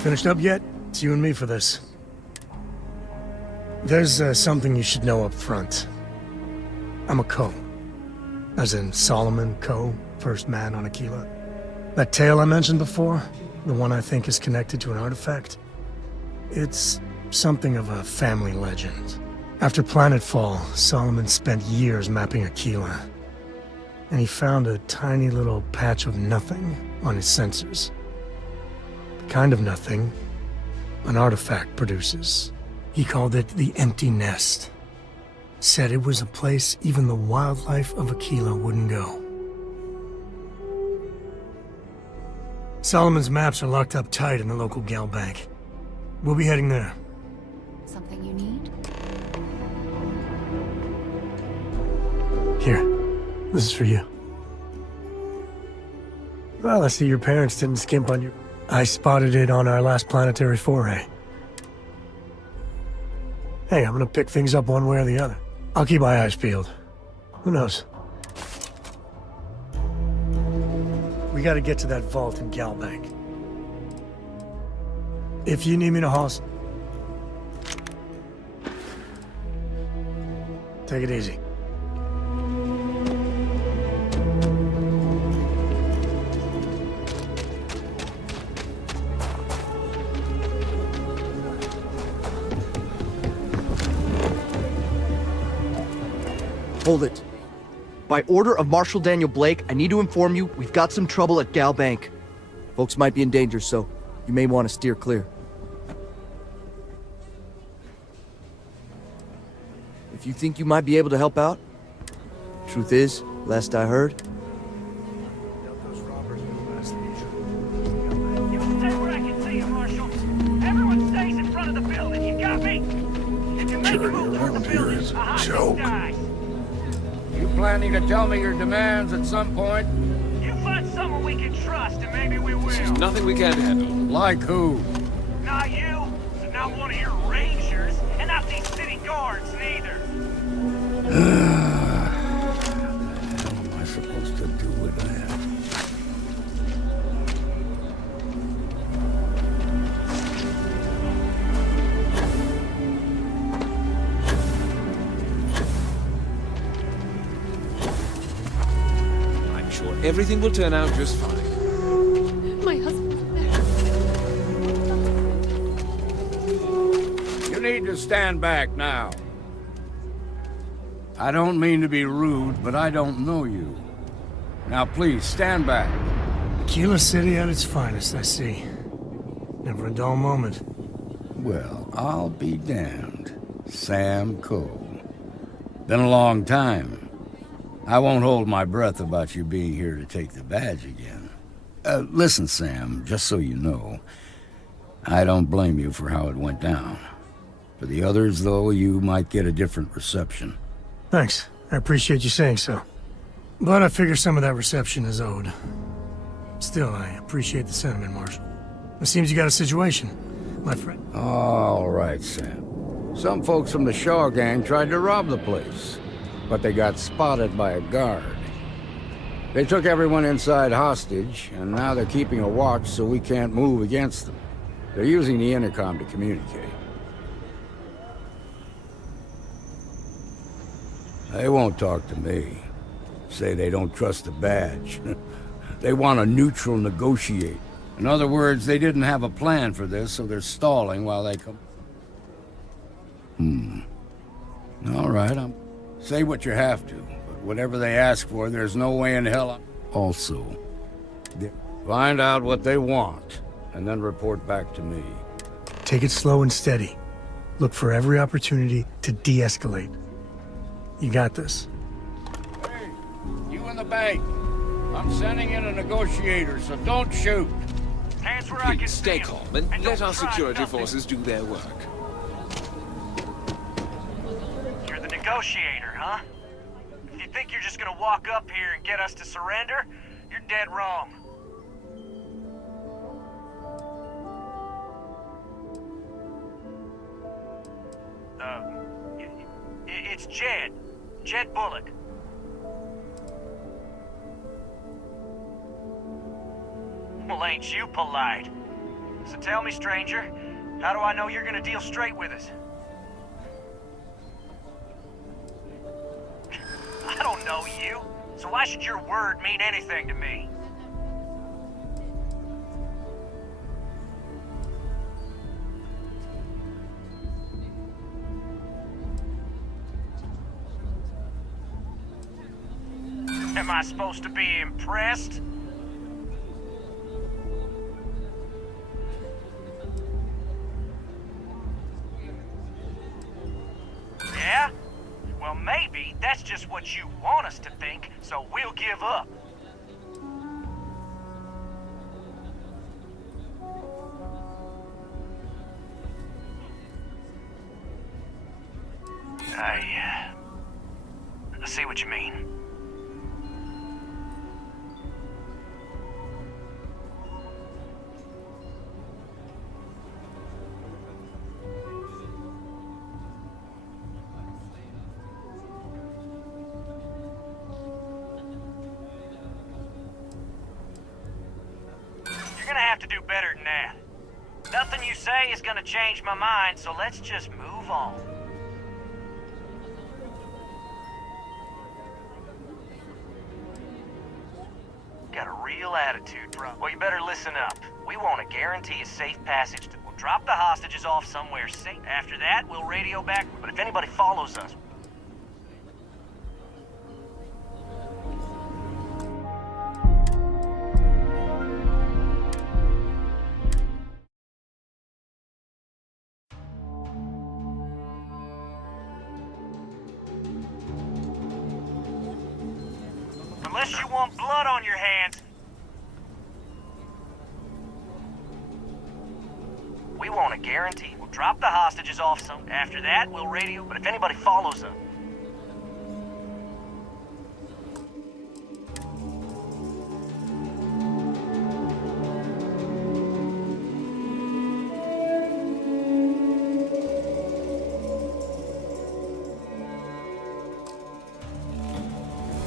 Finished up yet? It's you and me for this. There's something you should know up front. I'm a Co. As in Solomon Co., first man on Aquila. That tale I mentioned before, the one I think is connected to an artifact, it's something of a family legend. After planetfall, Solomon spent years mapping Aquila, and he found a tiny little patch of nothing on his sensors. Kind of nothing an artifact produces. He called it the Empty Nest. Said it was a place even the wildlife of Aquila wouldn't go. Solomon's maps are locked up tight in the local gal bank. We'll be heading there. Something you need? Here, this is for you. Well, I see your parents didn't skimp on you. I spotted it on our last planetary foray. Hey, I'm gonna pick things up one way or the other. I'll keep my eyes peeled. Who knows? We gotta get to that vault in Galbank. If you need me to haul... Take it easy. Hold it. By order of Marshal Daniel Blake, I need to inform you we've got some trouble at Gal Bank. Folks might be in danger, so you may want to steer clear. If you think you might be able to help out, truth is, last I heard, You stay where I can see you, Marshal. Everyone stays in front of the building, you got me? If you make a move toward the building, a hostage dies. You planning to tell me your demands at some point? You find someone we can trust, and maybe we will. There's nothing we can't handle. Like who? Not you, not one of your rangers, and not these city guards, neither. What the hell am I supposed to do with that? I'm sure everything will turn out just fine. My husband's there. You need to stand back now. I don't mean to be rude, but I don't know you. Now please, stand back. Aquila City at its finest, I see. Never a dull moment. Well, I'll be damned. Sam Cole. Been a long time. I won't hold my breath about you being here to take the badge again. Listen, Sam, just so you know, I don't blame you for how it went down. For the others, though, you might get a different reception. Thanks. I appreciate you saying so. But I figure some of that reception is owed. Still, I appreciate the sentiment, Marshal. It seems you got a situation, my friend. All right, Sam. Some folks from the Shaw gang tried to rob the place, but they got spotted by a guard. They took everyone inside hostage, and now they're keeping a watch so we can't move against them. They're using the intercom to communicate. They won't talk to me. Say they don't trust the badge. They want a neutral negotiate. In other words, they didn't have a plan for this, so they're stalling while they come. All right, say what you have to, but whatever they ask for, there's no way in hell Also, find out what they want, and then report back to me. Take it slow and steady. Look for every opportunity to de-escalate. You got this. Hey, you in the bank. I'm sending in a negotiator, so don't shoot. Hands where I can Please see stay 'em. calm and let don't our try security nothing. forces do their work. You're the negotiator, huh? If you think you're just gonna walk up here and get us to surrender, you're dead wrong. It's Jed. Jed Bullock. Well, ain't you polite? So tell me, stranger, how do I know you're gonna deal straight with us? I don't know you, so why should your word mean anything to me? Am I supposed to be impressed? Yeah? Well, maybe that's just what you want us to think, so we'll give up. I see what you mean. You're gonna have to do better than that. Nothing you say is gonna change my mind, so let's just move on. Got a real attitude, bro. Well, you better listen up. We want to guarantee a safe passage. We'll drop the hostages off somewhere safe. After that, we'll radio back. But if anybody follows us... Unless you want blood on your hands, we want a guarantee. We'll drop the hostages off some. After that, we'll radio. But if anybody follows us...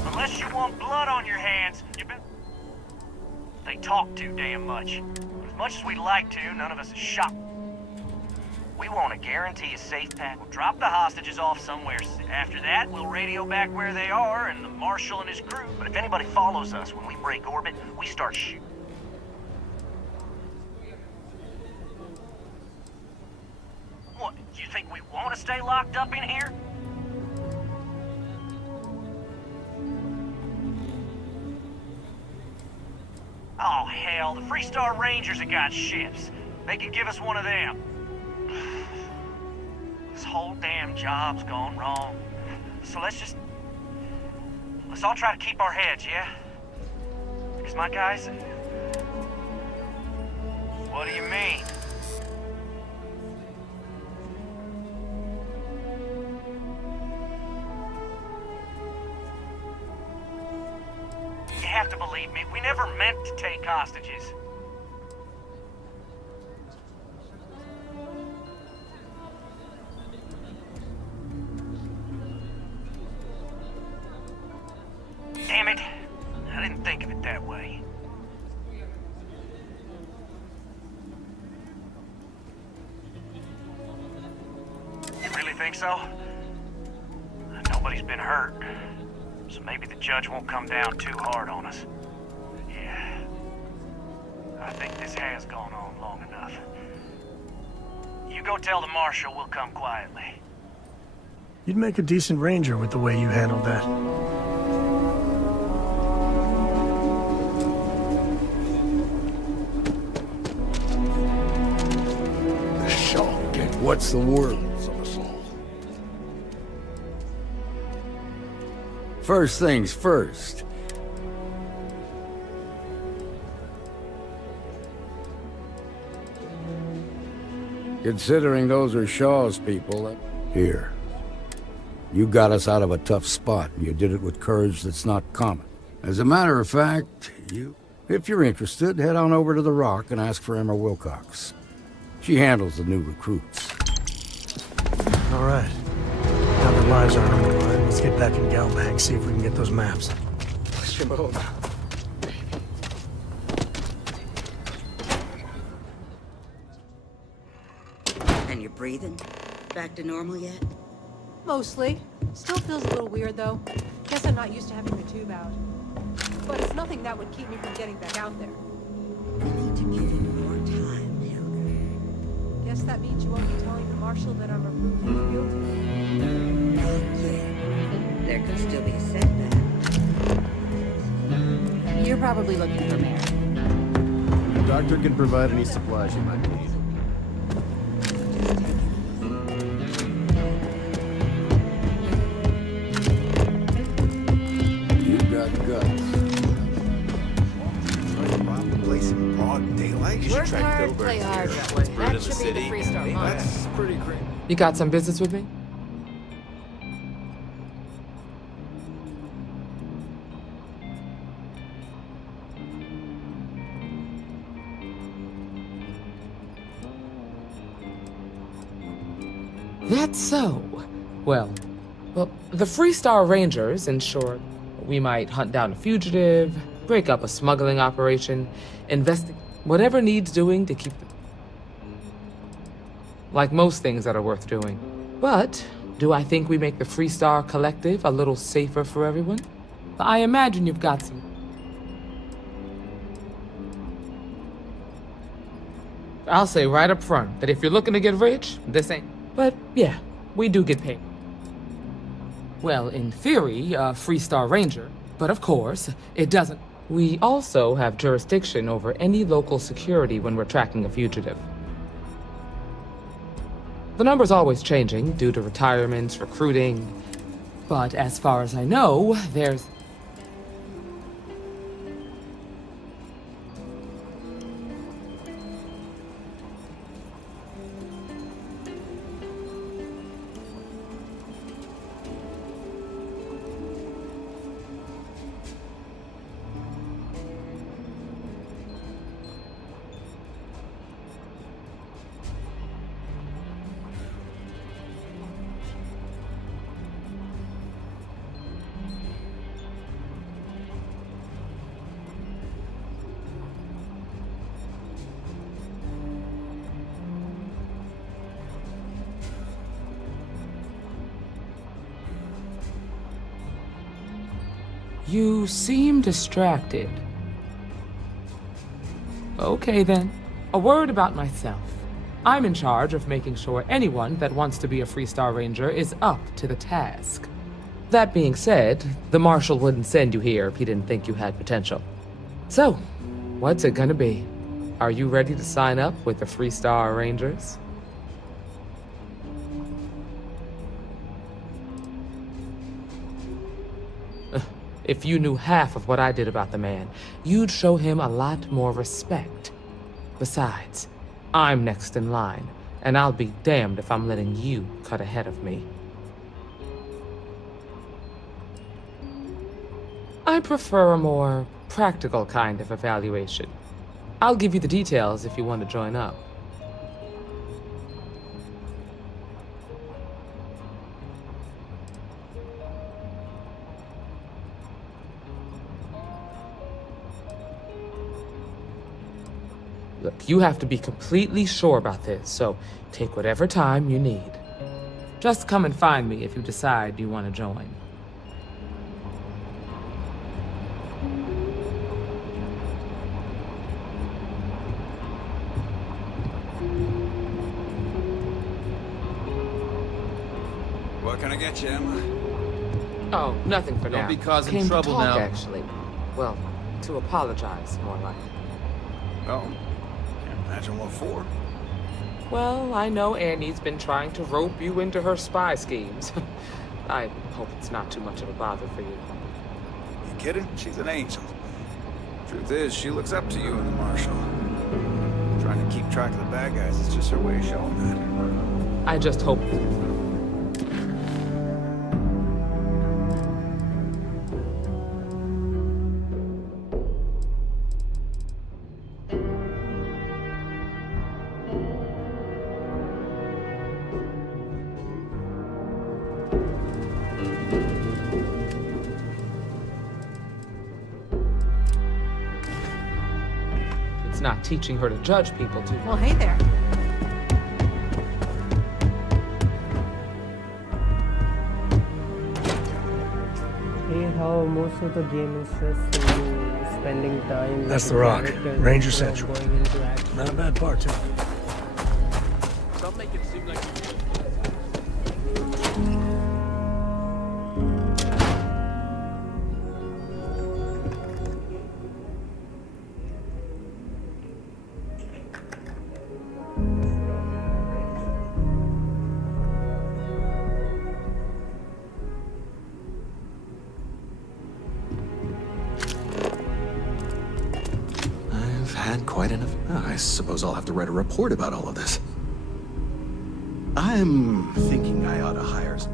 Unless you want blood on your hands, you been... They talk too damn much. As much as we'd like to, none of us is shot. We want to guarantee a safe path. We'll drop the hostages off somewhere. After that, we'll radio back where they are and the Marshal and his crew. But if anybody follows us when we break orbit, we start shooting. What, you think we want to stay locked up in here? Oh, hell, the Freestar Rangers have got ships. They could give us one of them. This whole damn job's gone wrong. So let's all try to keep our heads, yeah? Because my guys... What do you mean? You have to believe me, we never meant to take hostages. Damn it, I didn't think of it that way. You really think so? Nobody's been hurt. So maybe the judge won't come down too hard on us. Yeah. I think this has gone on long enough. You go tell the Marshal we'll come quietly. You'd make a decent ranger with the way you handled that. The shock and what's the words of us all? First things first. Considering those are Shaw's people, here. You got us out of a tough spot, and you did it with courage that's not common. As a matter of fact, if you're interested, head on over to the Rock and ask for Emma Wilcox. She handles the new recruits. All right. Now their lives aren't on the line, let's get back in Galbank, see if we can get those maps. And you're breathing? Back to normal yet? Mostly. Still feels a little weird, though. Guess I'm not used to having the tube out. But it's nothing that would keep me from getting back out there. We need to give you more time, Helga. Guess that means you won't be telling the Marshal that I'm removed from the field? Not yet. There could still be a setback. You're probably looking for Mary. The doctor can provide any supplies you might need. You got guts. Place in broad daylight. Work hard, play hard. That should be the Freestar motto. That's pretty crazy. You got some business with me? That's so. Well, the Freestar Rangers, in short, we might hunt down a fugitive, break up a smuggling operation, investigate whatever needs doing to keep them. Like most things that are worth doing. But do I think we make the Freestar Collective a little safer for everyone? I imagine you've got some. I'll say right up front that if you're looking to get rich, this ain't. But yeah, we do get paid. Well, in theory, a Freestar Ranger. But of course, it doesn't. We also have jurisdiction over any local security when we're tracking a fugitive. The number's always changing due to retirements, recruiting. But as far as I know, there's... You seem distracted. Okay then. A word about myself. I'm in charge of making sure anyone that wants to be a Freestar Ranger is up to the task. That being said, the Marshal wouldn't send you here if he didn't think you had potential. So, what's it gonna be? Are you ready to sign up with the Freestar Rangers? If you knew half of what I did about the man, you'd show him a lot more respect. Besides, I'm next in line, and I'll be damned if I'm letting you cut ahead of me. I prefer a more practical kind of evaluation. I'll give you the details if you want to join up. Look, you have to be completely sure about this, so take whatever time you need. Just come and find me if you decide you want to join. What can I get you, Emma? Oh, nothing for now. Don't be causing Came trouble to talk, now. actually. Well, to apologize, more like. Oh, can't imagine what for. Well, I know Annie's been trying to rope you into her spy schemes. I hope it's not too much of a bother for you. You kidding? She's an angel. Truth is, she looks up to you and the Marshal. Trying to keep track of the bad guys is just her way of showing that. I just hope... It's not teaching her to judge people too. Well, hey there. How most of the game is just you spending time. That's with the Rock. characters Ranger instead of Central. Going into action. Not a bad part, too. Some make it seem like I've had quite enough. I suppose I'll have to write a report about all of this. I'm thinking I ought to hire Art.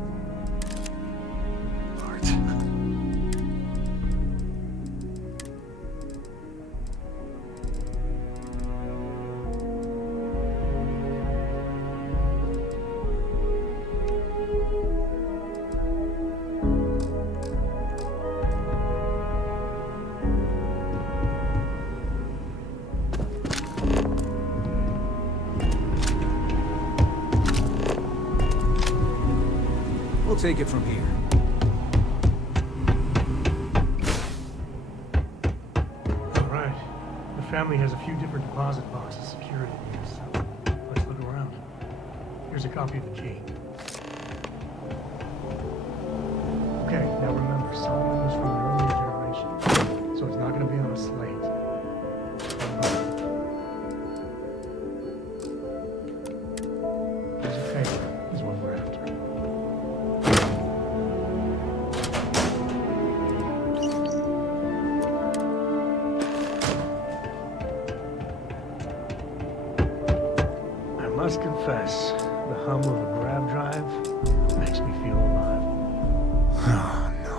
We'll take it from here. All right. The family has a few different deposit boxes secured in here, so let's look around. Here's a copy of the key. Okay, now remember, Solomon was from an earlier generation, so it's not going to be on a slate. Here's a paper, is what we're after. I must confess, the hum of a grab drive makes me feel alive. Oh, no.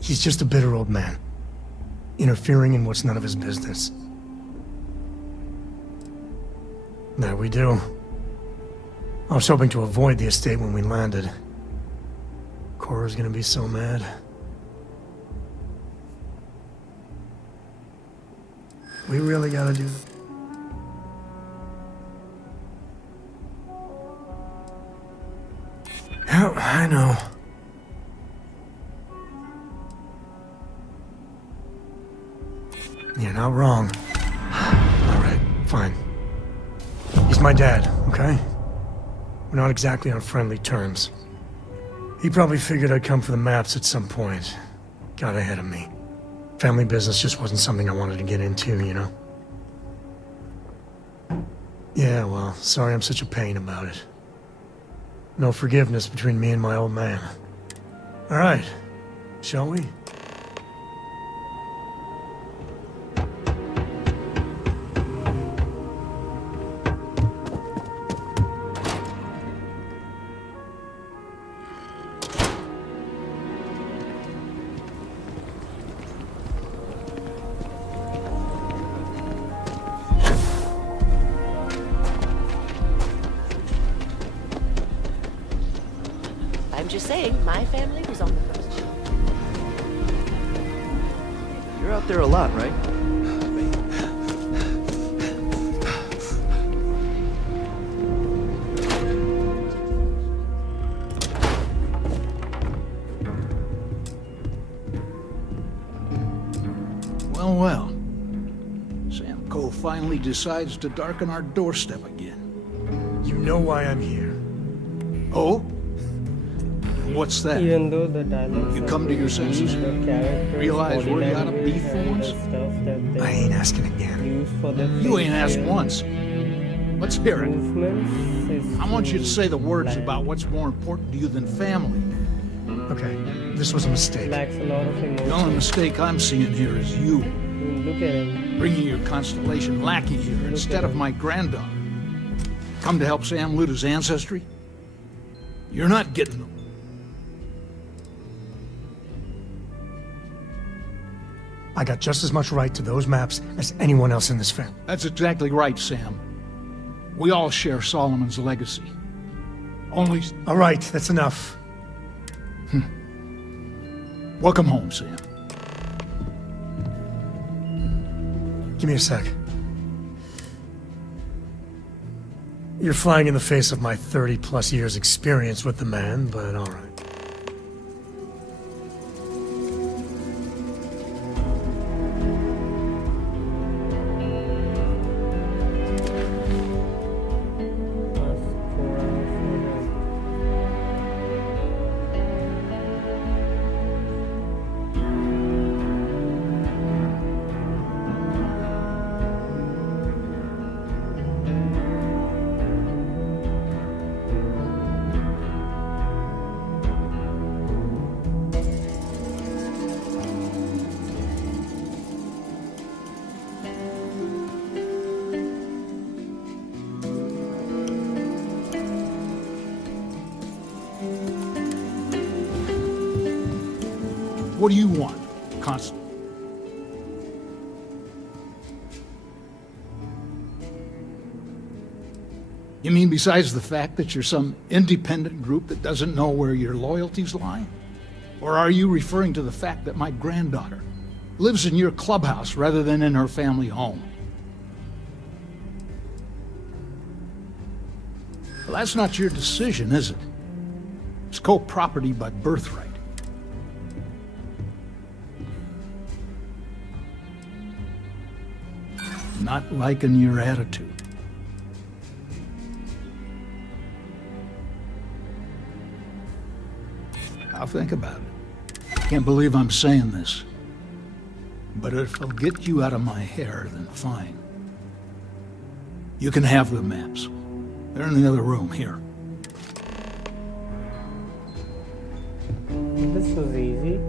He's just a bitter old man, interfering in what's none of his business. There we do. I was hoping to avoid the estate when we landed. Cora's gonna be so mad. We really gotta do this. Yeah, I know. You're not wrong. All right, fine. He's my dad, okay? We're not exactly on friendly terms. He probably figured I'd come for the maps at some point. Got ahead of me. Family business just wasn't something I wanted to get into, you know? Yeah, well, sorry I'm such a pain about it. No forgiveness between me and my old man. All right, shall we? I'm just saying, my family was on the first ship. You're out there a lot, right? Well, well. Sam Echo finally decides to darken our doorstep again. You know why I'm here. Oh? What's that? Even though the dialogues You are come to your very senses? deep, the characters, Realize body where you gotta language, be for and once? the stuff that they I ain't asking again. use for their You ain't asked facial once. Let's hear it. movements is I want you to say the words bland. about what's more important to you than family. Okay, this was a mistake. Lacks a lot of emotion. The only mistake I'm seeing here is you. I mean, look at him. Bringing your Constellation lackey here instead of my granddaughter. Come to help Sam loot his ancestry? You're not getting them. I got just as much right to those maps as anyone else in this family. That's exactly right, Sam. We all share Solomon's legacy. Only... All right, that's enough. Welcome home, Sam. Give me a sec. You're flying in the face of my 30-plus years experience with the man, but all right. What do you want, Constable? You mean besides the fact that you're some independent group that doesn't know where your loyalties lie? Or are you referring to the fact that my granddaughter lives in your clubhouse rather than in her family home? Well, that's not your decision, is it? It's co-property by birthright. Not liking your attitude. I'll think about it. Can't believe I'm saying this. But if it'll get you out of my hair, then fine. You can have the maps. They're in the other room, here. This was easy.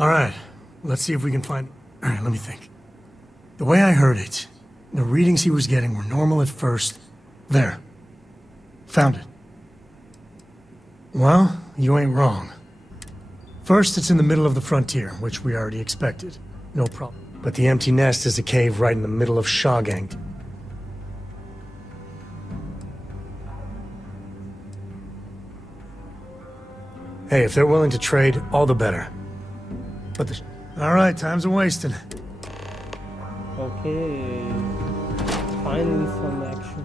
All right, let's see if we can find... All right, let me think. The way I heard it, the readings he was getting were normal at first. There. Found it. Well, you ain't wrong. First, it's in the middle of the frontier, which we already expected. No problem. But the empty nest is a cave right in the middle of Shawgang. Hey, if they're willing to trade, all the better. But the... All right, time's a wasting. Okay. Finally some action.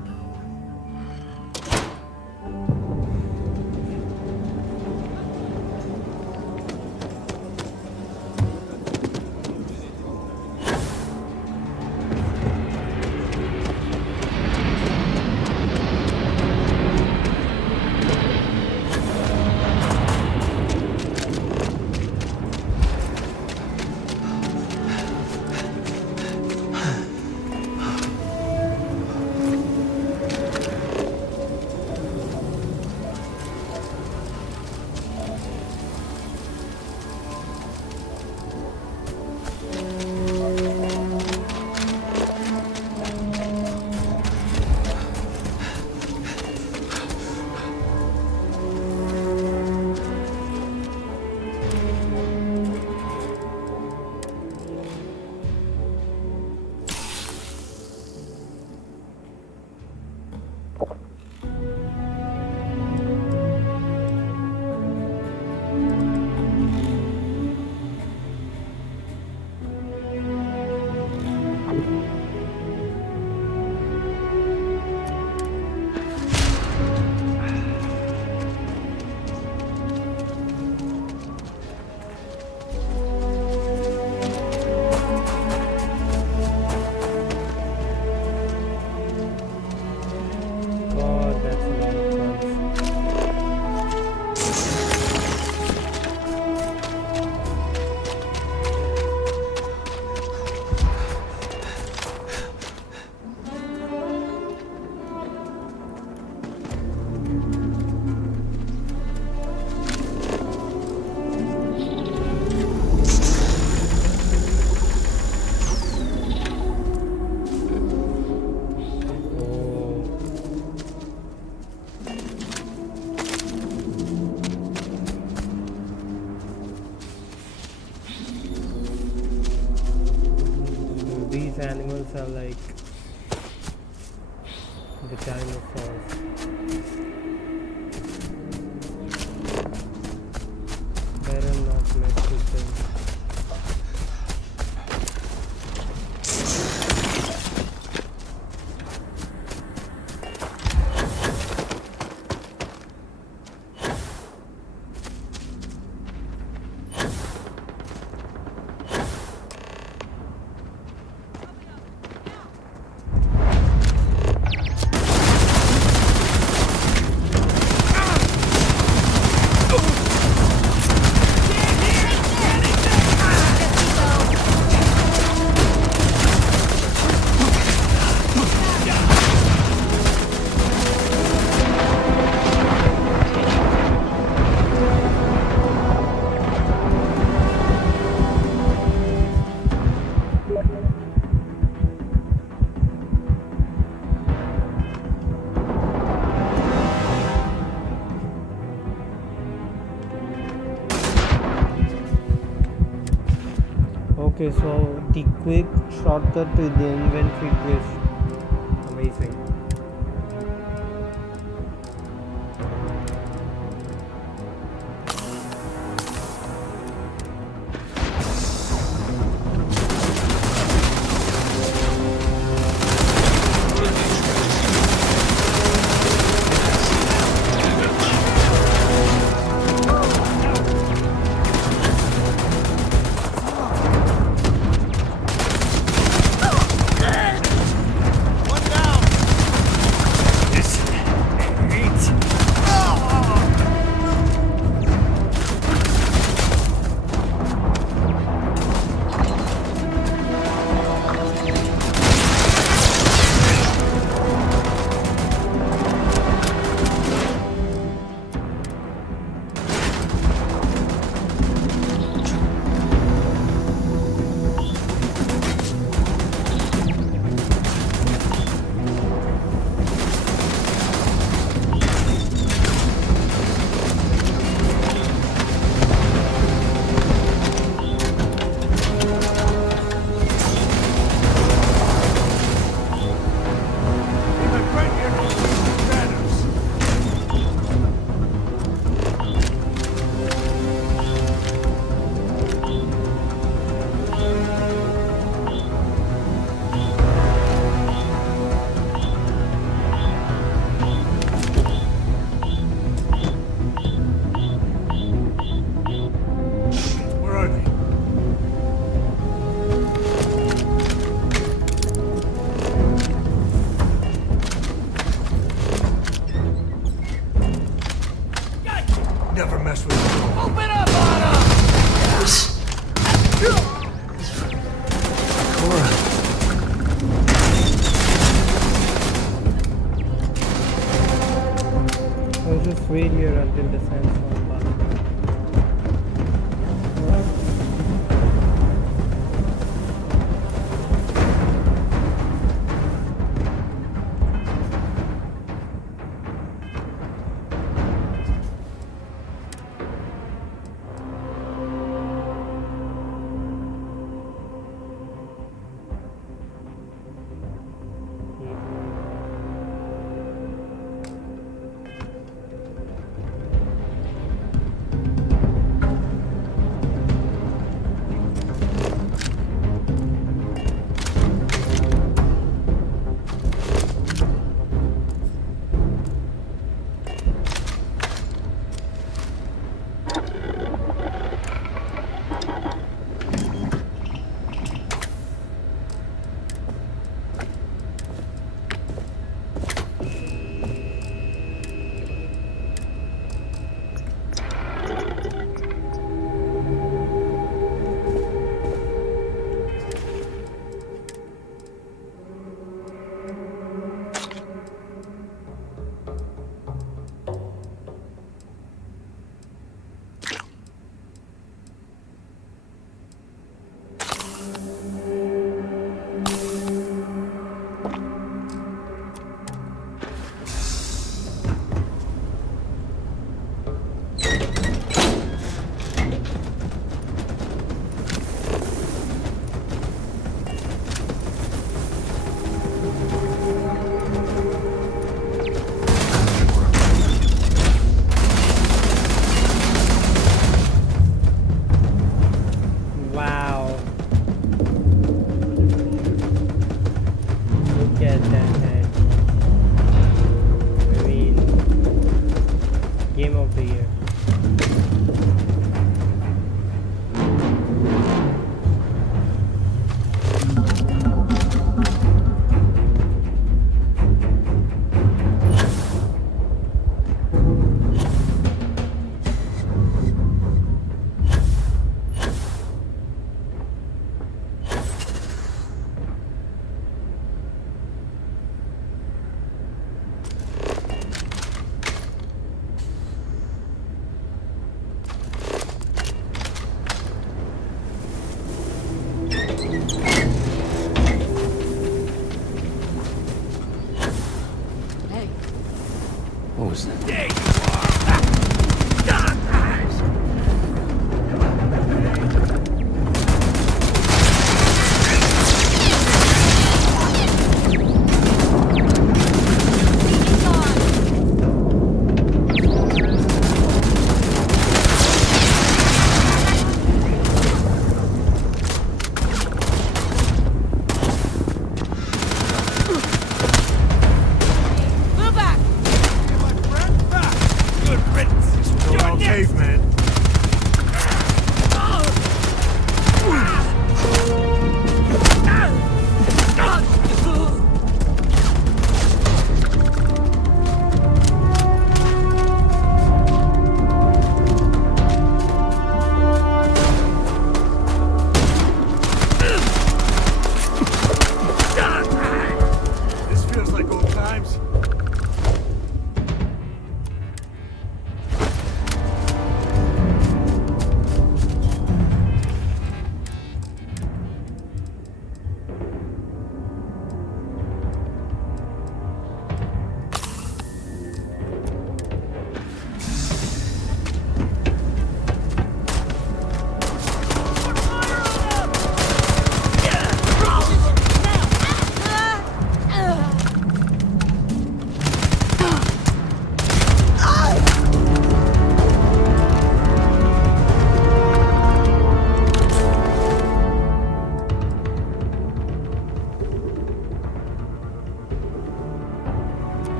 god, that's a lot of bugs. These animals are like the dinosaurs. Better not mess with them. Okay, so the quick shortcut to the inventory twist. Amazing. Never mess with me. Open up on him! Cora. I'll just wait here until the sandstorm passes. What was that?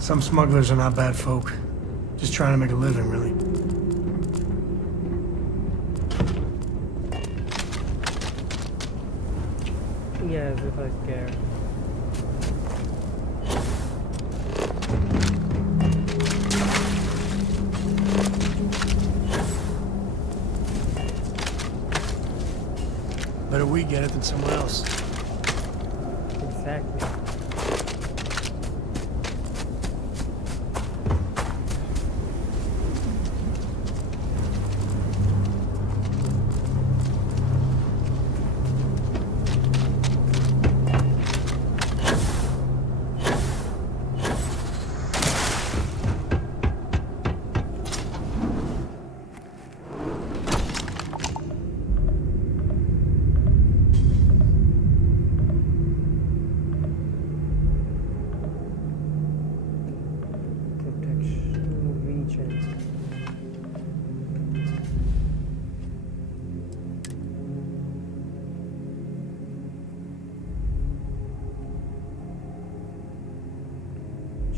Some smugglers are not bad folk. Just trying to make a living, really. Yeah, as if I care. Better we get it than someone else. Exactly.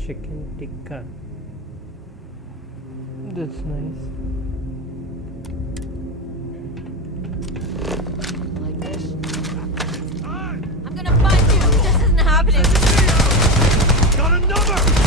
chicken tikka. That's nice. Like this. I'm gonna find you! This isn't happening! Got another!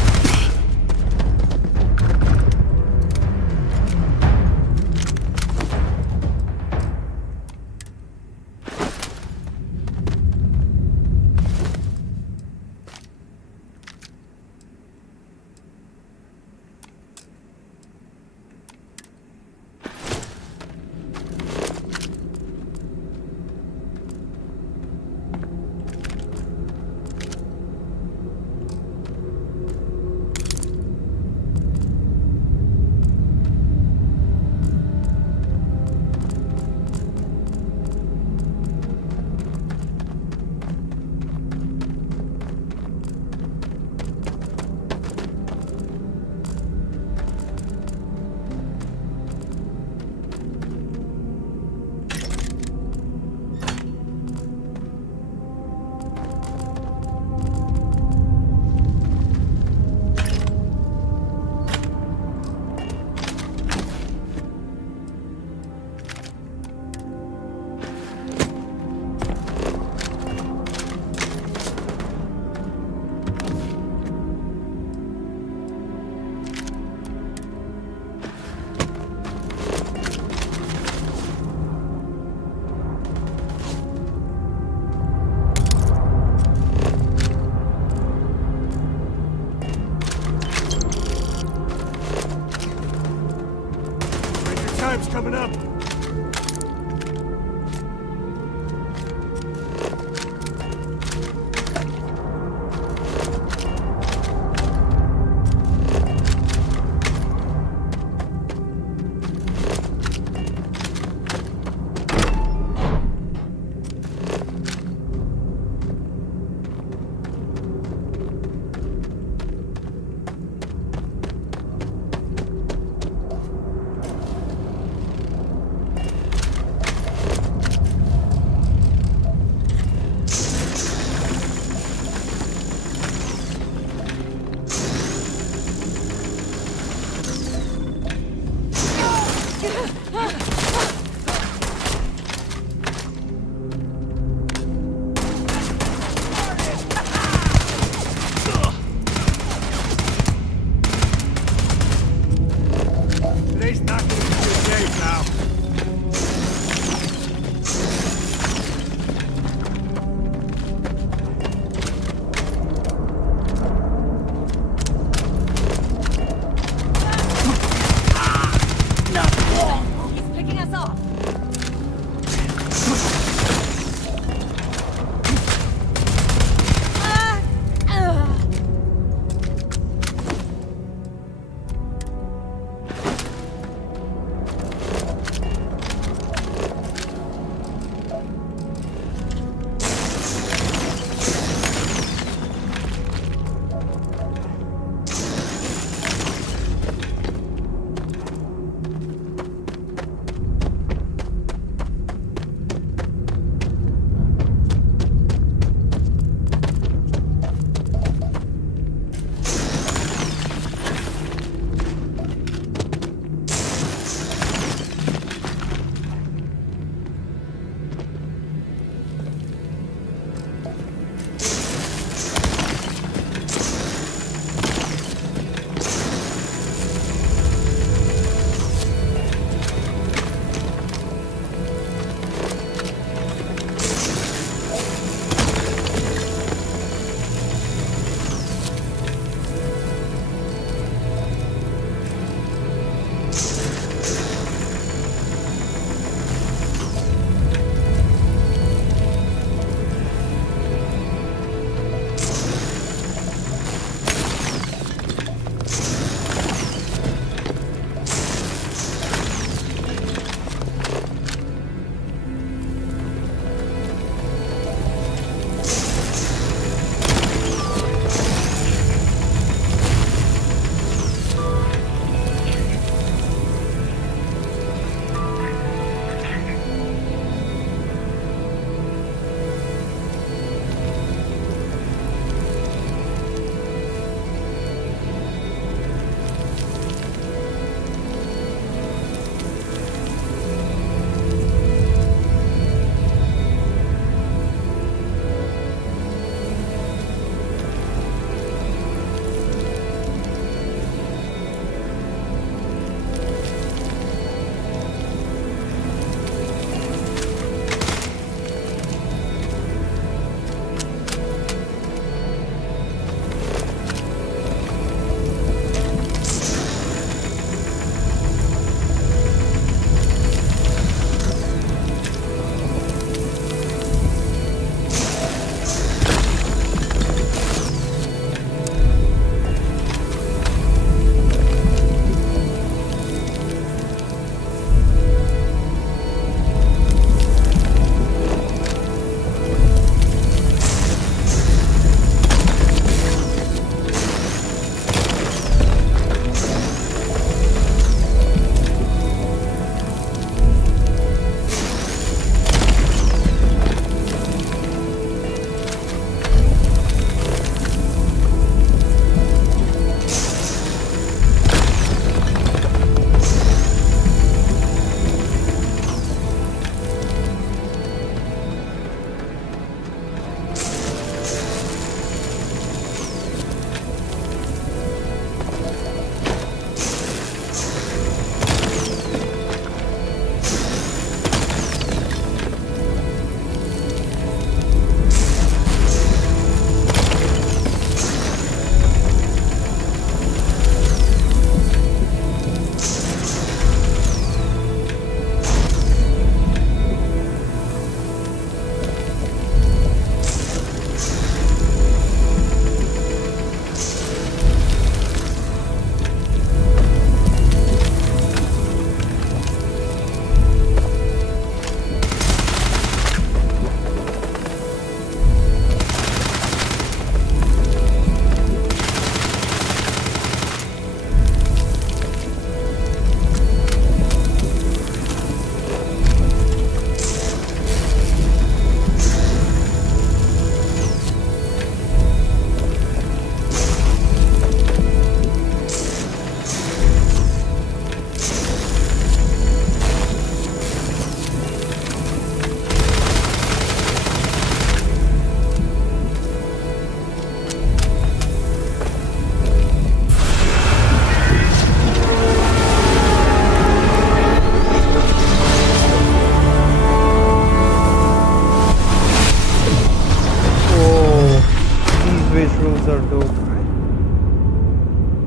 are dope.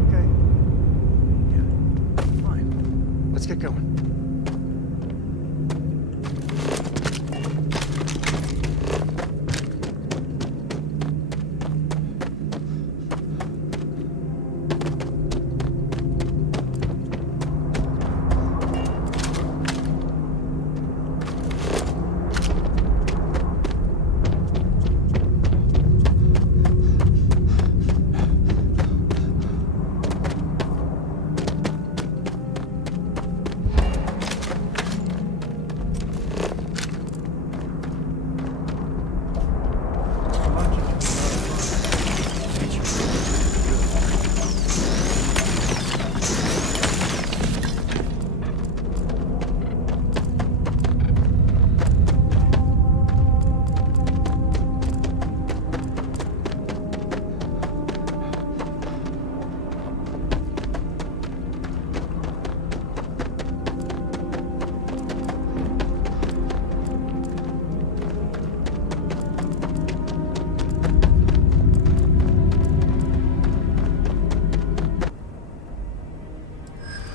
Okay. Yeah. Fine. Let's get going.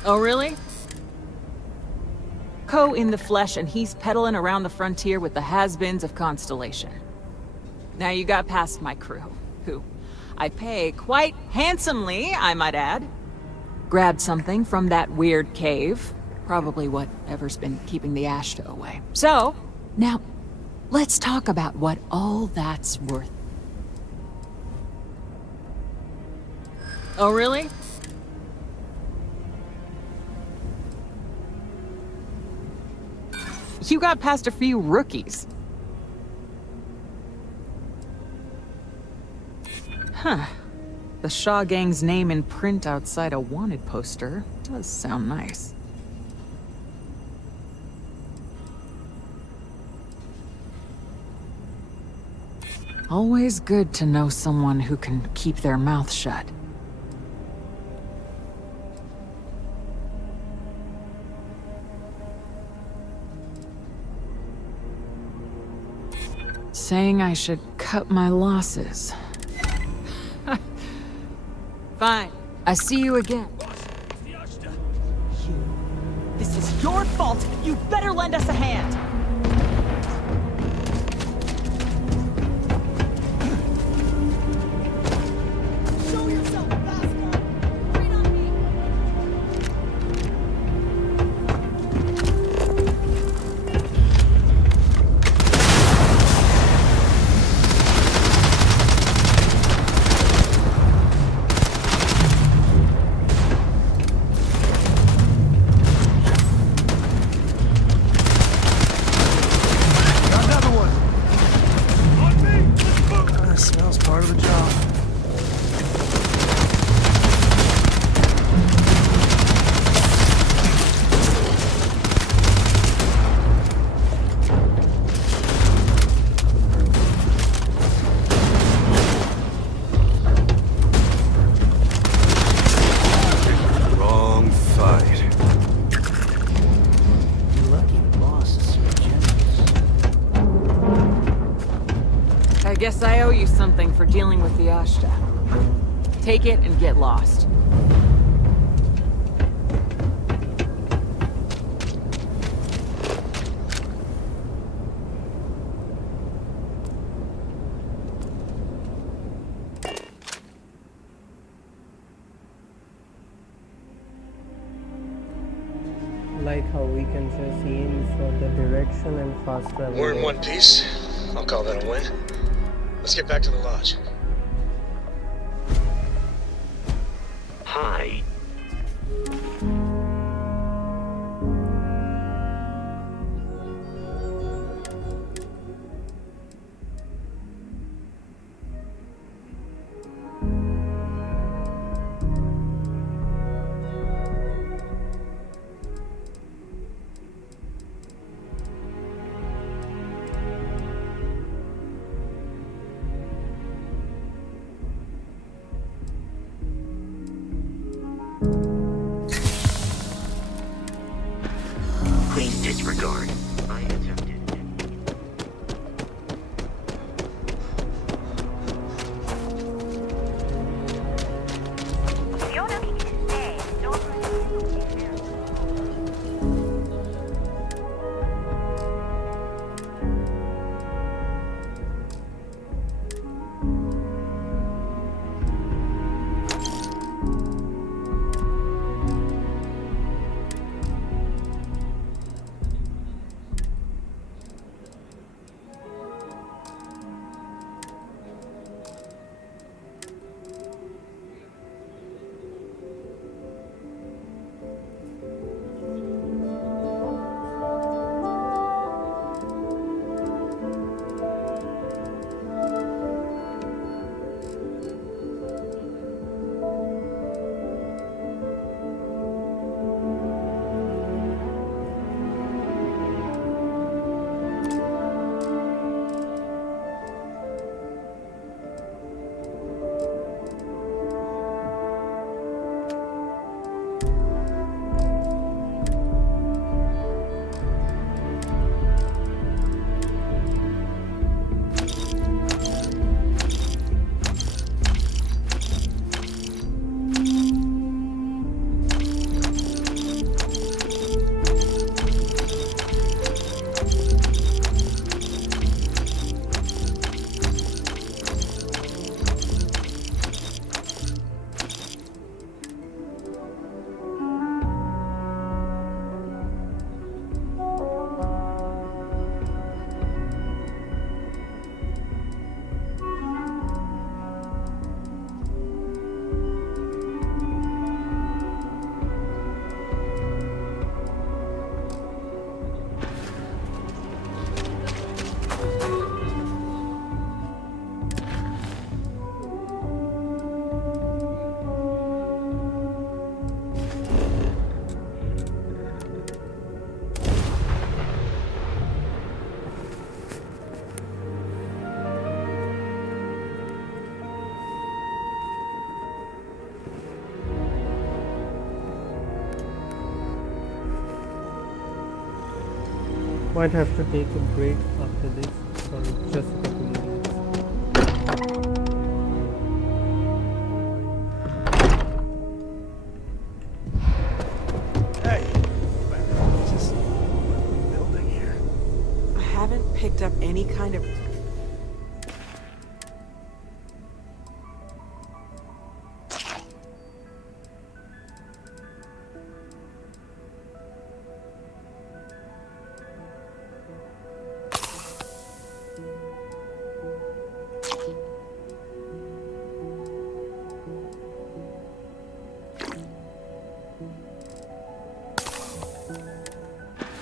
Oh, really? Ko in the flesh, and he's peddling around the frontier with the has-beens of Constellation. Now you got past my crew, who I pay quite handsomely, I might add. Grabbed something from that weird cave. Probably whatever's been keeping the Ashta away. So, now, let's talk about what all that's worth. Oh, really? You got past a few rookies. Huh. The Shaw Gang's name in print outside a wanted poster does sound nice. Always good to know someone who can keep their mouth shut. Saying I should cut my losses. Fine. I see you again. This is your fault. You better lend us a hand. Show yourself, bastard! Wait on me. Smells part of the job. Wrong fight. You're lucky the boss is so generous. I guess I owe you something for dealing with the Ashta. Take it and get lost. Like how we can just aim for the direction and fast travel. We're in one piece. I'll call that a win. Let's get back to the lodge. Hi. Might have to take a break after this for just a couple minutes. Hey, just building here. I haven't picked up any kind of...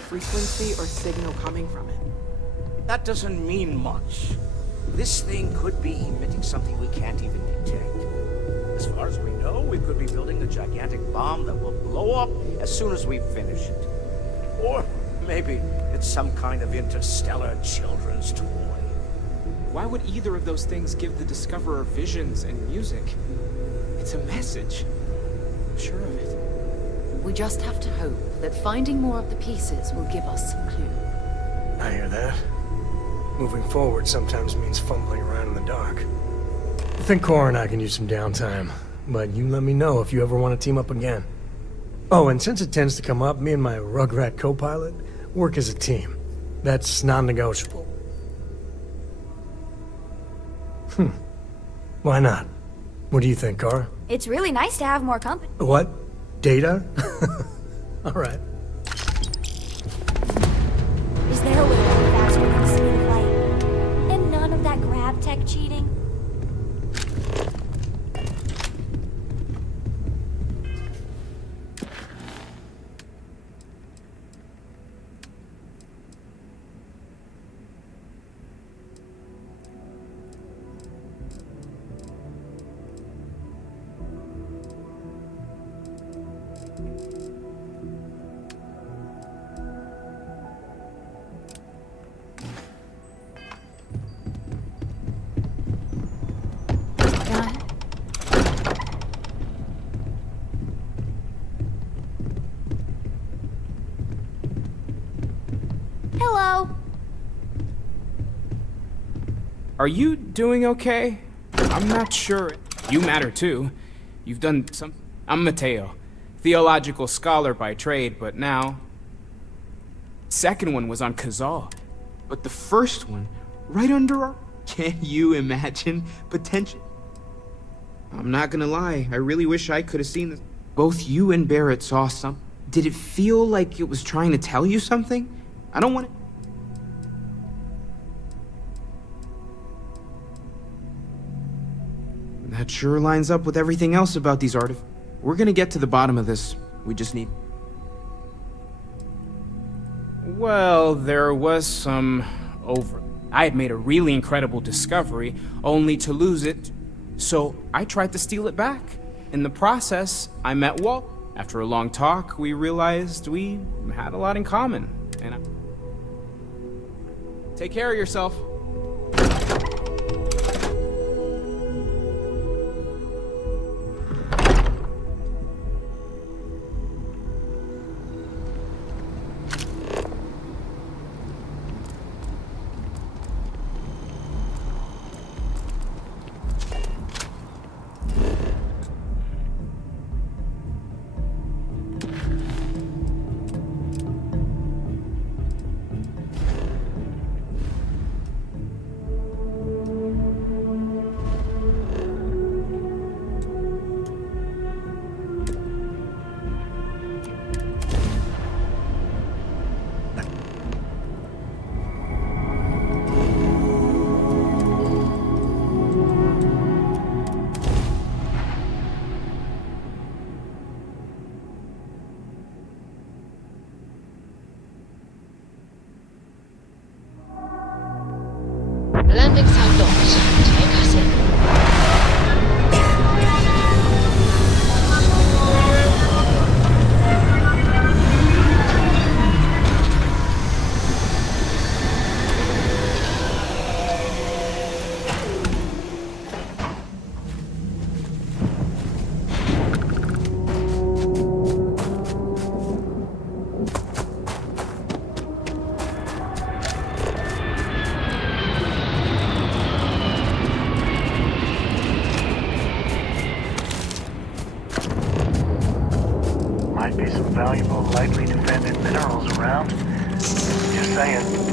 frequency or signal coming from it. That doesn't mean much. This thing could be emitting something we can't even detect. As far as we know, we could be building a gigantic bomb that will blow up as soon as we finish it. Or maybe it's some kind of interstellar children's toy. Why would either of those things give the Discoverer visions and music? It's a message. I'm sure of it. We just have to hope that finding more of the pieces will give us some clue. I hear that. Moving forward sometimes means fumbling around in the dark. I think Cora and I can use some downtime, but you let me know if you ever want to team up again. Oh, and since it tends to come up, me and my Rugrat co-pilot work as a team. That's non-negotiable. Why not? What do you think, Cora? It's really nice to have more company. What? Data? All right. Is there a way to go faster than the speed of light? And none of that grab tech cheating? Hello. Are you doing okay? I'm not sure. You matter too. You've done some... I'm Mateo, theological scholar by trade, but now... Second one was on Kazal. But the first one, right under our... Can you imagine potential? I'm not gonna lie, I really wish I could have seen this. Both you and Barrett saw some. Did it feel like it was trying to tell you something? I don't want to... That sure lines up with everything else about these artifacts. We're gonna get to the bottom of this. We just need... Well, there was some over... I had made a really incredible discovery, only to lose it. So I tried to steal it back. In the process, I met Walt. After a long talk, we realized we had a lot in common. And take care of yourself. Landing sound doors. Take us in. valuable, lightly defended minerals around. Just saying.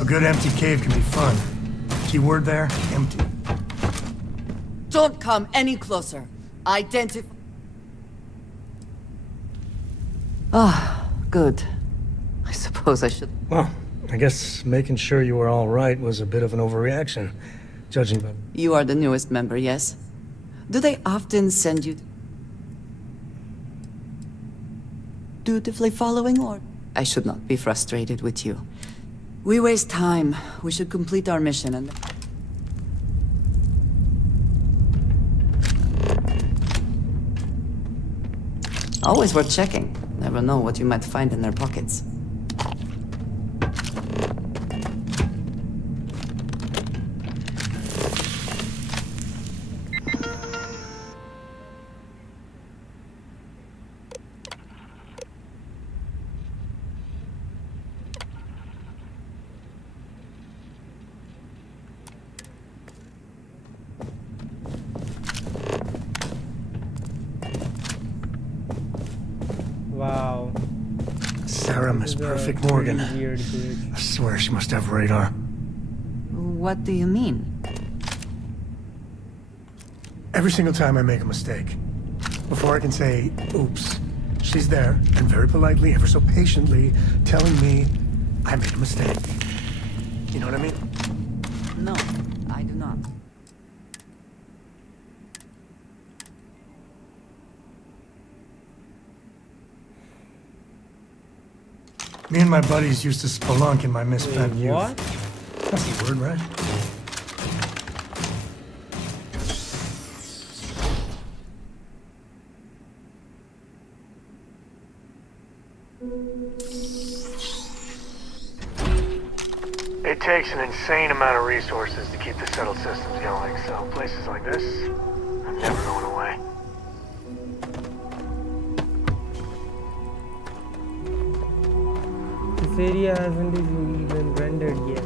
A good empty cave can be fun. Keyword there, empty. Don't come any closer. Identify. Ah, good. I suppose I should. Well, I guess making sure you were all right was a bit of an overreaction, judging by... You are the newest member, yes? Do they often send you... dutifully following, or... I should not be frustrated with you. We waste time. We should complete our mission and... Always worth checking. Never know what you might find in their pockets. Wow. Sarah, Miss Perfect Morgan. Weird glitch. I swear she must have radar. What do you mean? Every single time I make a mistake, before I can say, oops, she's there, and very politely, ever so patiently, telling me I made a mistake. You know what I mean? No, I do not. Me and my buddies used to spelunk in my misspent youth. What? That's the word, right? It takes an insane amount of resources to keep the settled systems going, so places like this are never going away. This area hasn't even rendered yet.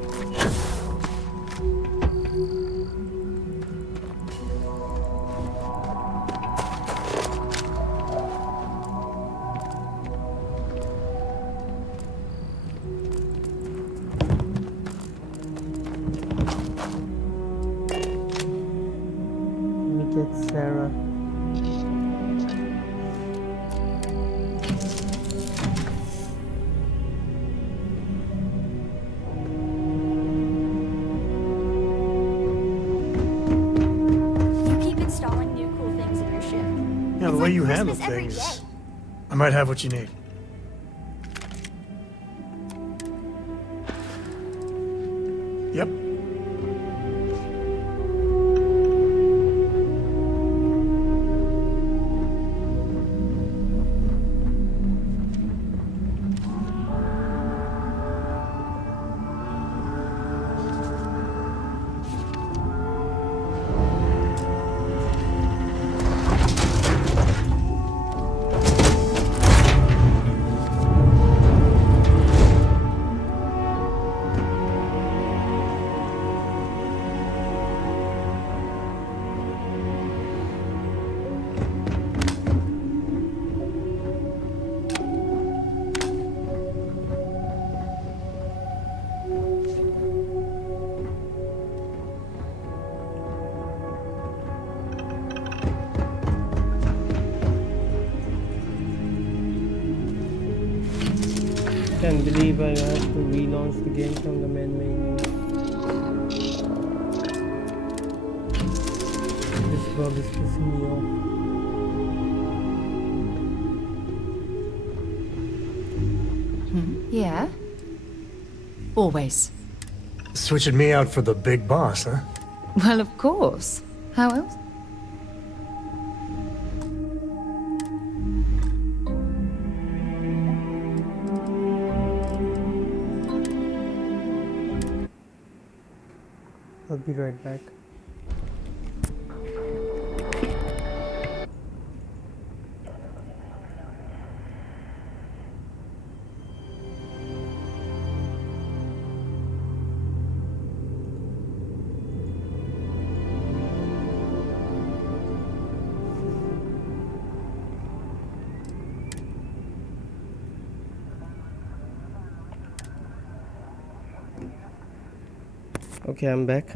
Let me get Sarah. You keep installing new cool things in your ship. Yeah, the way you handle things, I might have what you need. Yep. Can't believe I have to relaunch the game from the main menu. This bug is pissing me off. Yeah? Always. Switching me out for the big boss, huh? Well, of course. How else? I'll be right back. Okay, I'm back.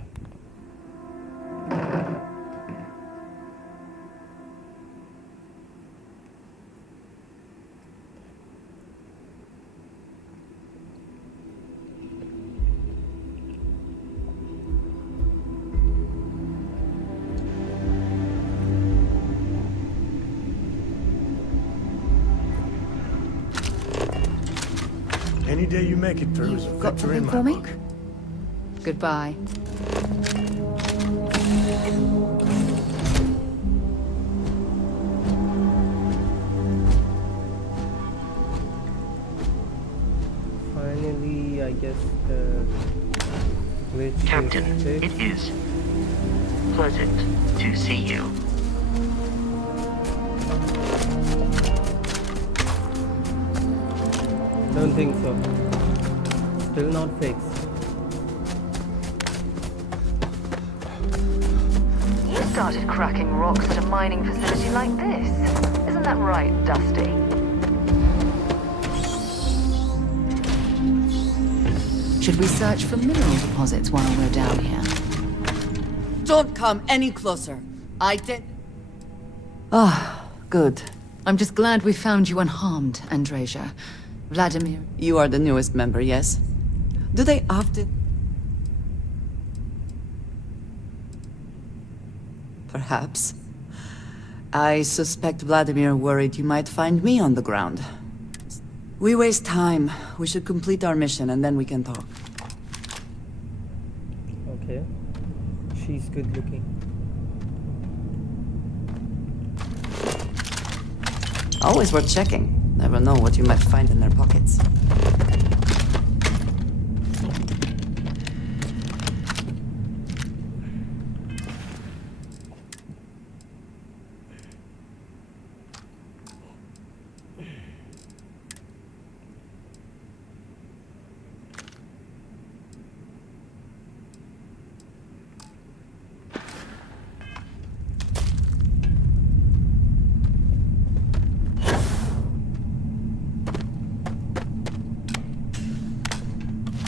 Any day you make it through is a You've got victory in something my for me? book. Goodbye. Finally, I guess the glitch Captain, is fixed. it is pleasant to see you. Don't think so. Still not fixed. You started cracking rocks at a mining facility like this. Isn't that right, Dusty? Should we search for mineral deposits while we're down here? Don't come any closer. I did. Ah, good. I'm just glad we found you unharmed, Andreja. Vladimir. You are the newest member, yes? Do they often... Perhaps. I suspect Vladimir worried you might find me on the ground. We waste time. We should complete our mission and then we can talk. Okay. She's good looking. Always worth checking. Never know what you might find in their pockets.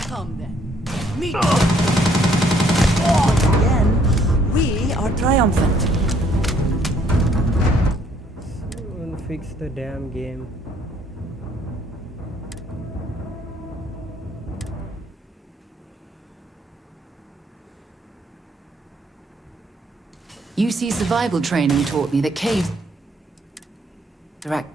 Come then. Meet me. Once again, we are triumphant. Someone fix the damn game. UC survival training taught me that caves... Direct.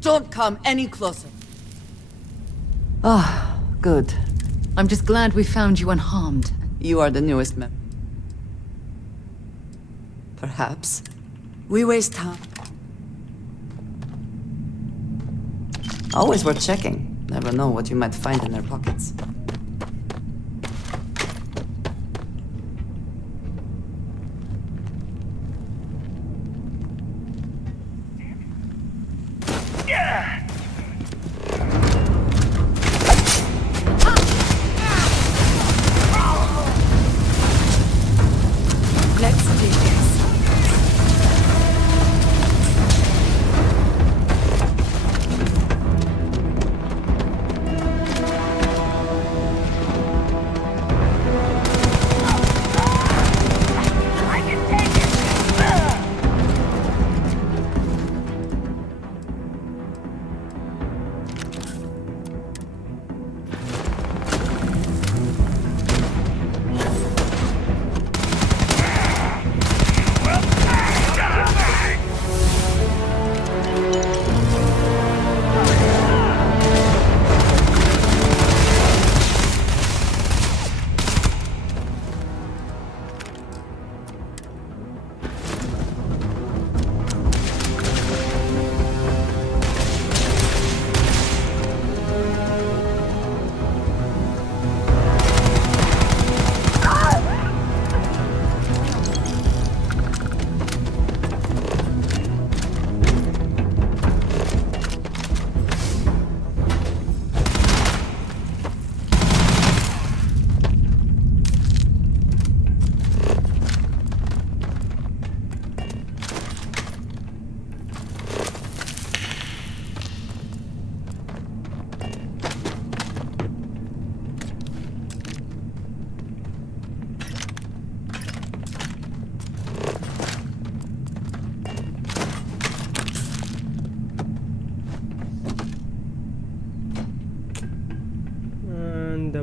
Don't come any closer. Ah, good. I'm just glad we found you unharmed. You are the newest member. Perhaps. We waste time. Always worth checking. Never know what you might find in their pockets.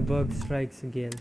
the bug strikes again.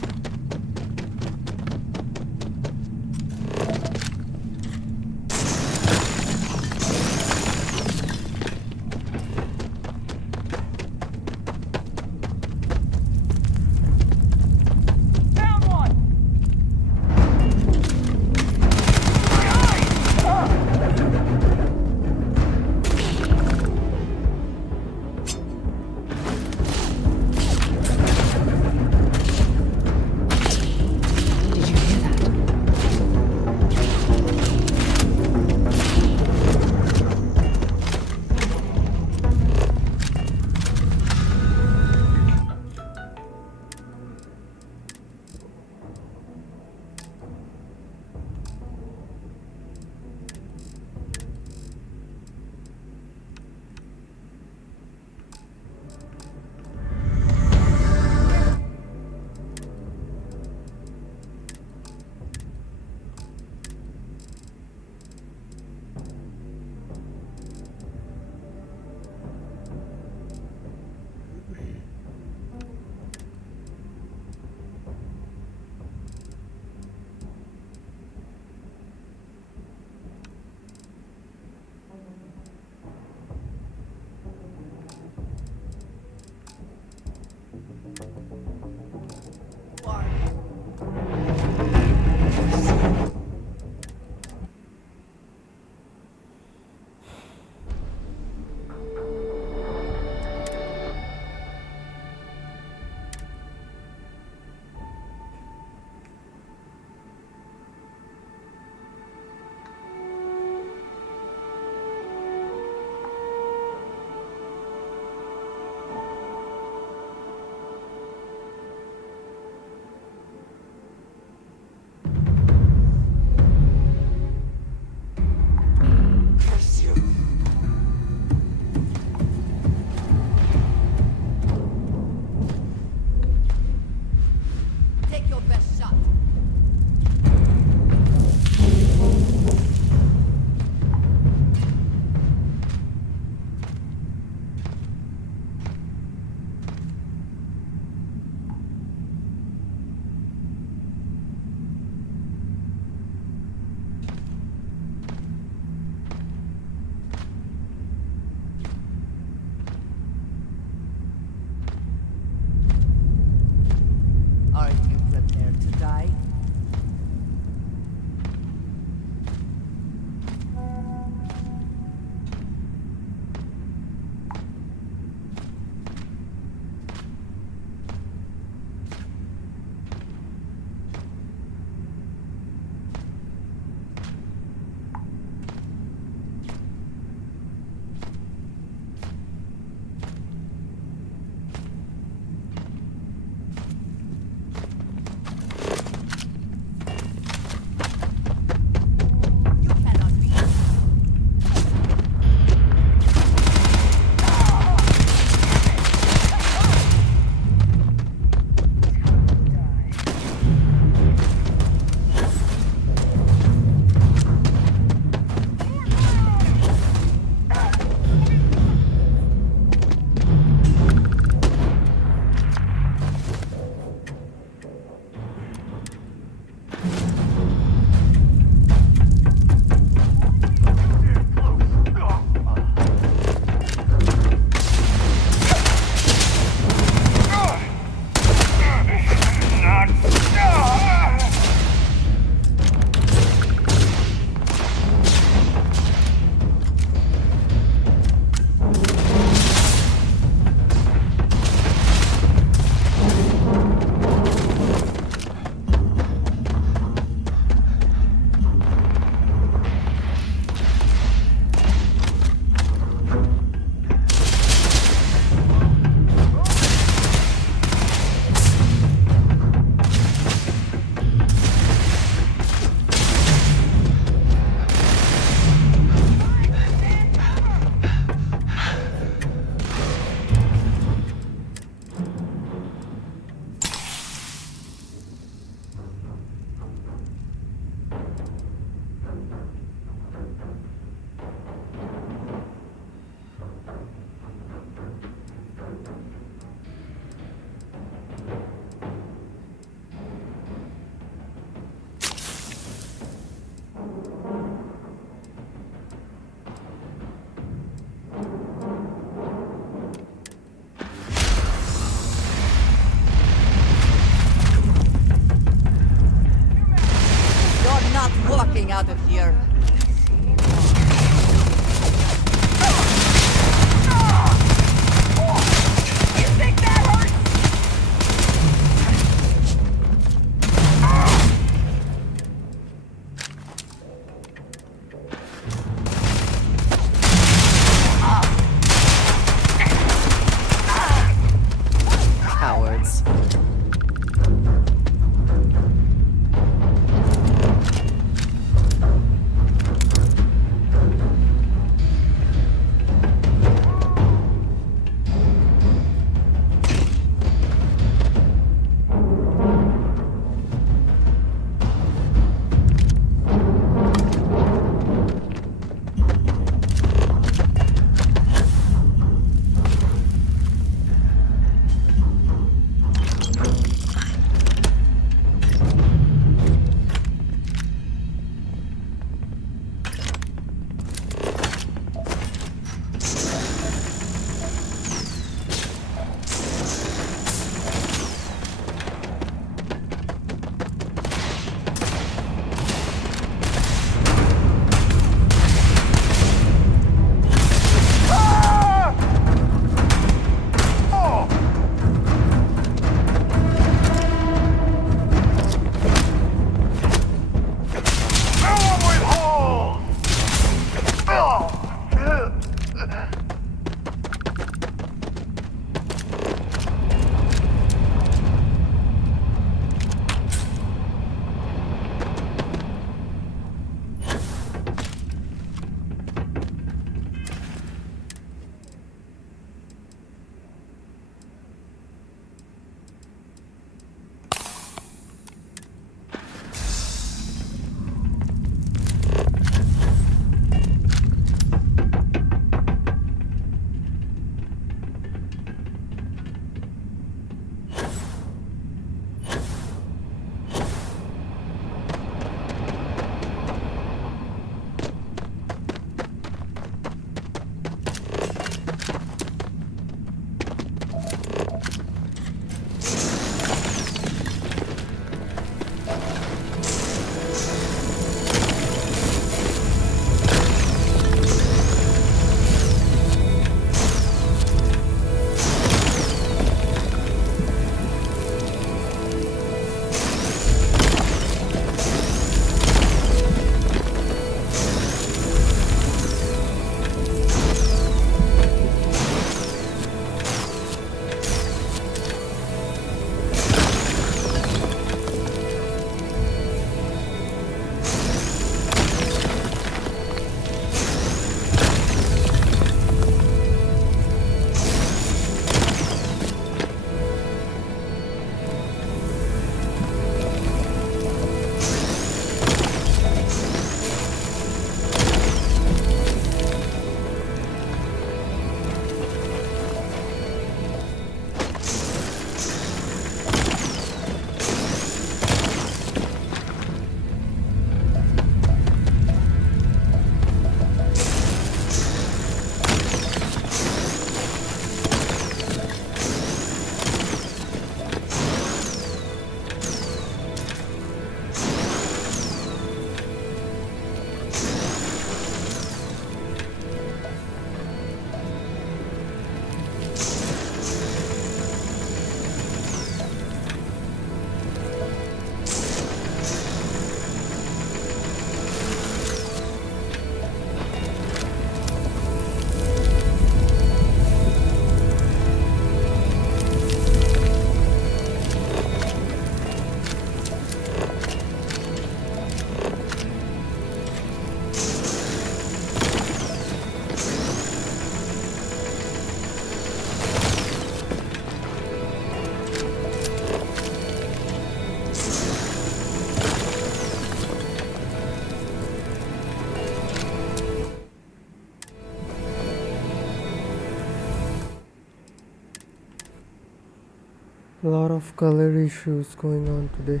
A lot of color issues going on today.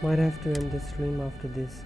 Might have to end the stream after this.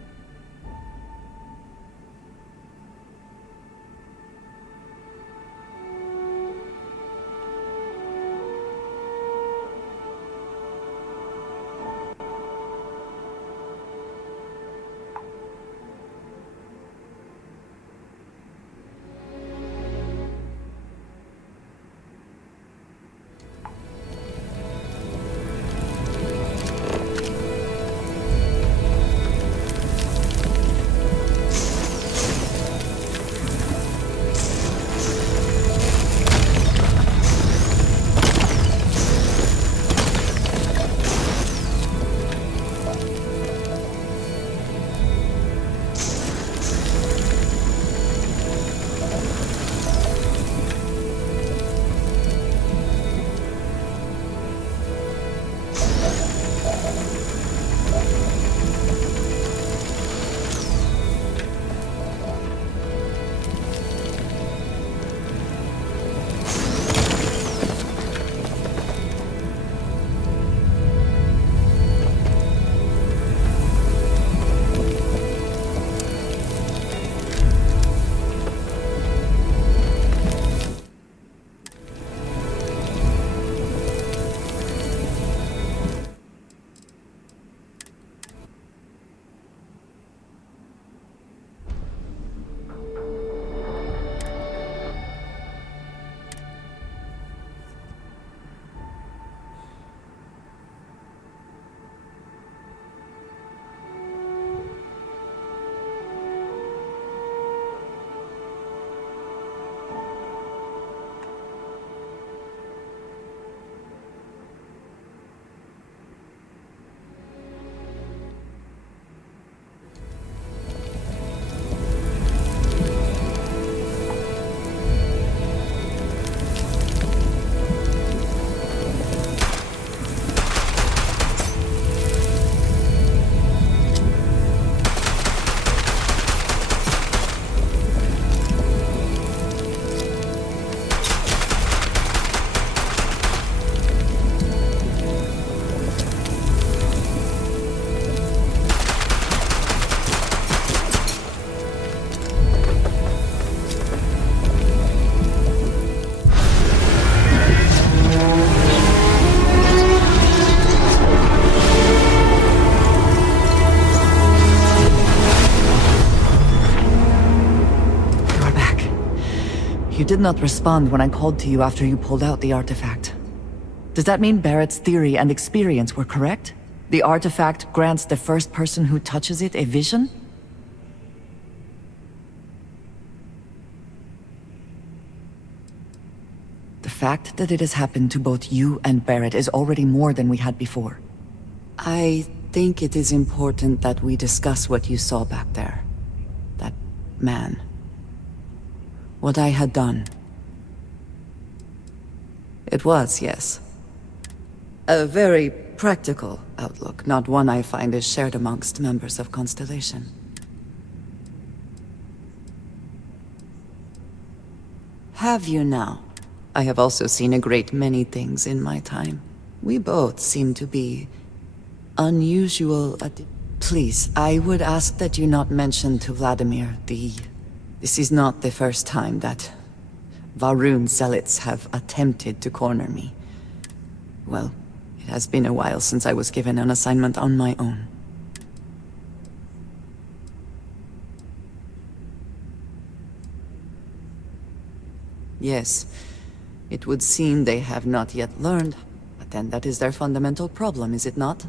You did not respond when I called to you after you pulled out the artifact. Does that mean Barrett's theory and experience were correct? The artifact grants the first person who touches it a vision? The fact that it has happened to both you and Barrett is already more than we had before. I think it is important that we discuss what you saw back there. That man. What I had done. It was, yes. A very practical outlook, not one I find is shared amongst members of Constellation. Have you now? I have also seen a great many things in my time. We both seem to be unusual at... Please, I would ask that you not mention to Vladimir This is not the first time that Va'ruun zealots have attempted to corner me. Well, it has been a while since I was given an assignment on my own. Yes, it would seem they have not yet learned, but then that is their fundamental problem, is it not?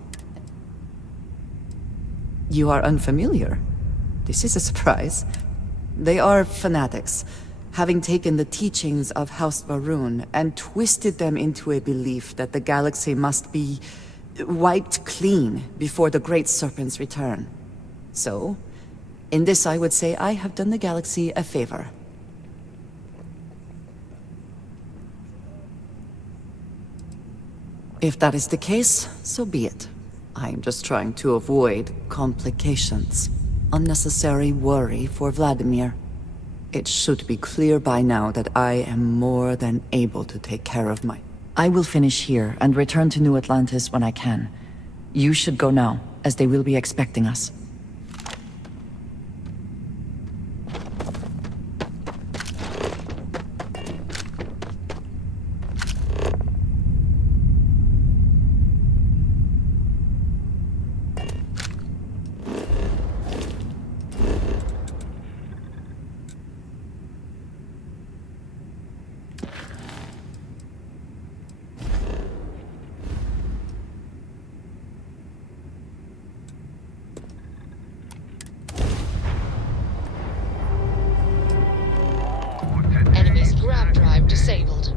You are unfamiliar. This is a surprise. They are fanatics, having taken the teachings of House Va'ruun and twisted them into a belief that the galaxy must be wiped clean before the Great Serpent's return. So, in this I would say I have done the galaxy a favor. If that is the case, so be it. I am just trying to avoid complications. Unnecessary worry for Vladimir. It should be clear by now that I am more than able to take care of my... I will finish here and return to New Atlantis when I can. You should go now, as they will be expecting us. Enemy's grab drive disabled.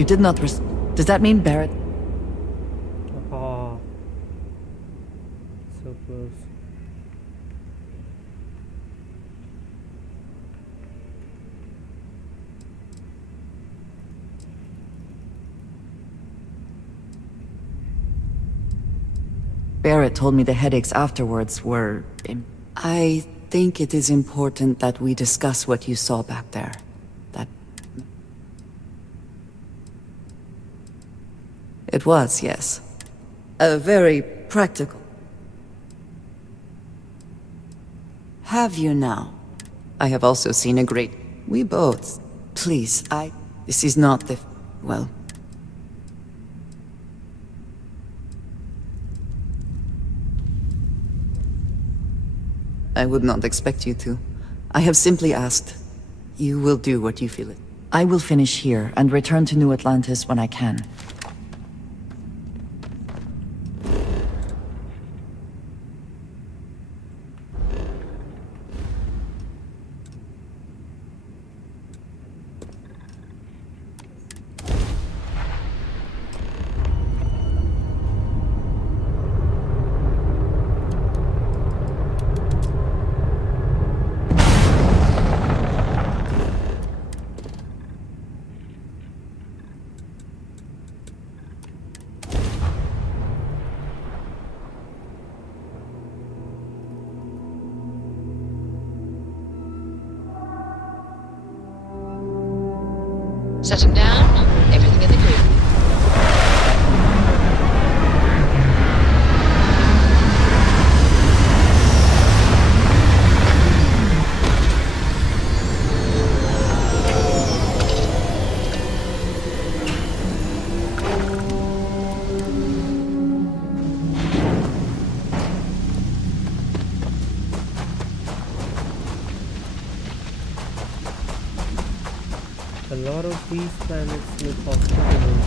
You did not Does that mean Barrett? Oh, so close. Barrett told me the headaches afterwards were... I think it is important that we discuss what you saw back there. It was, yes. A very practical. Have you now? I have also seen a great... We both. Please, This is not the... Well... I would not expect you to. I have simply asked. You will do what you feel it. I will finish here and return to New Atlantis when I can. Setting down, everything in the grid. A lot of these planets look hospitable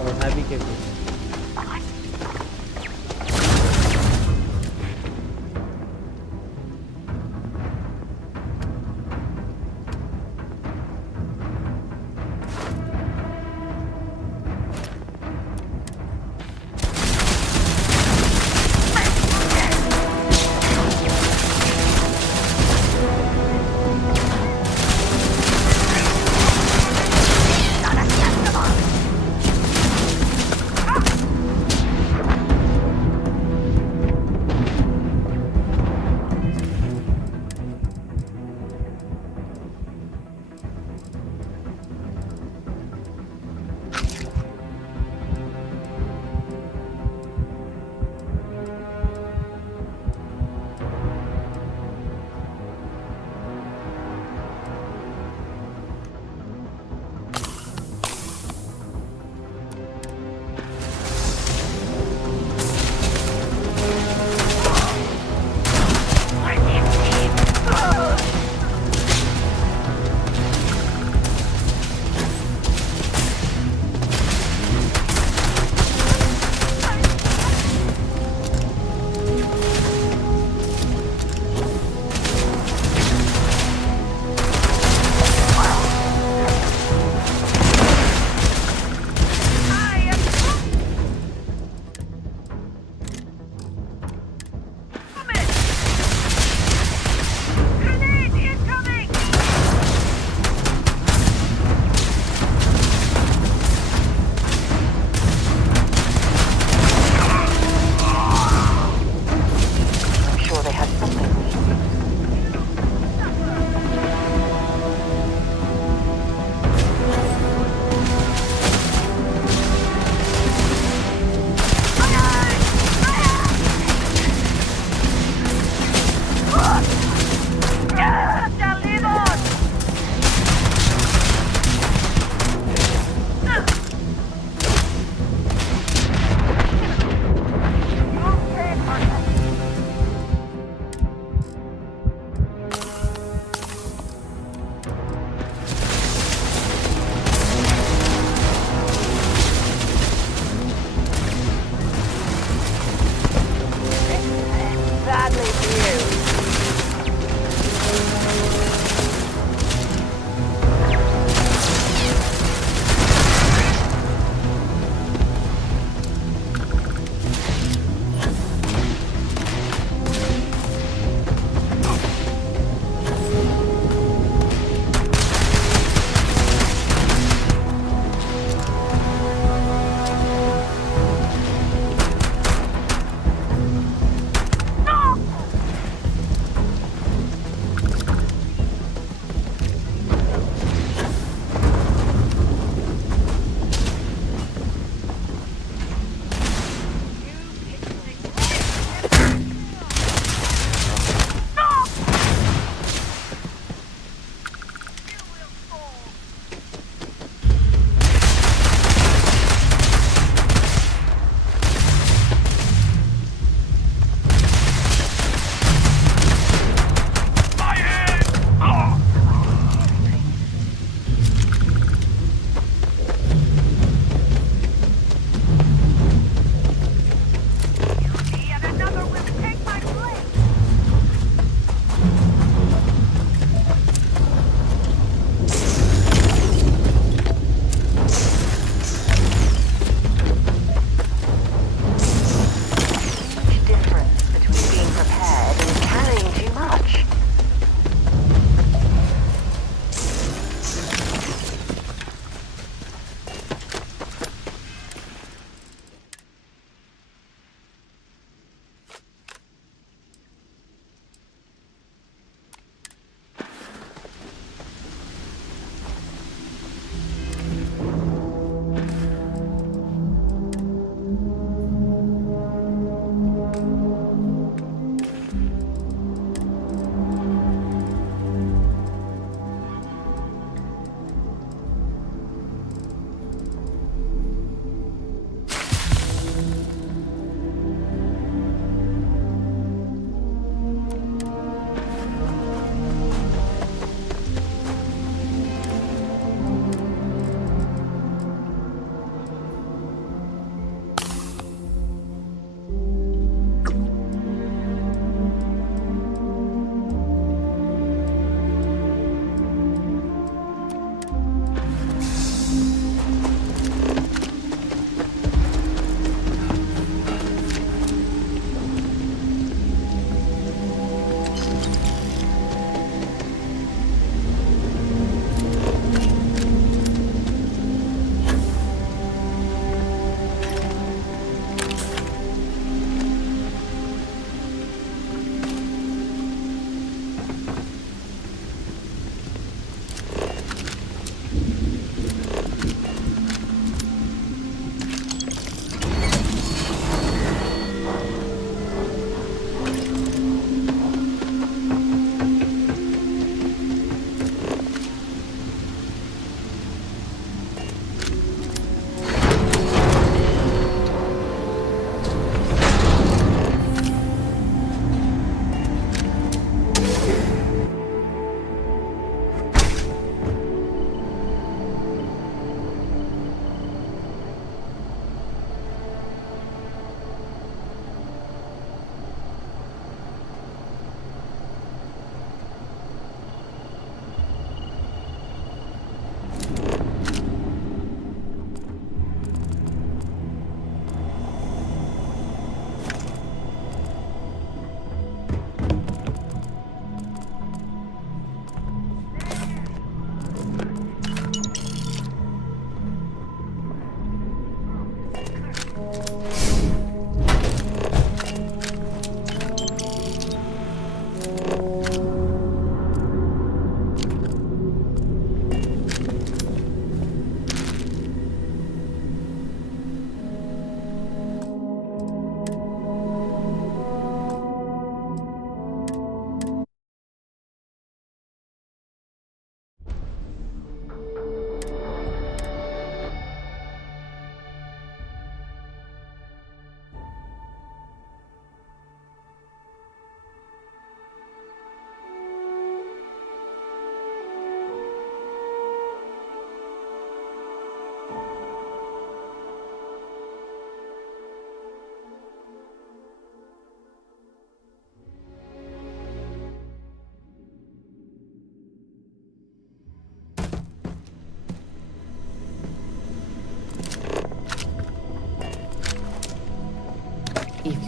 or habitable.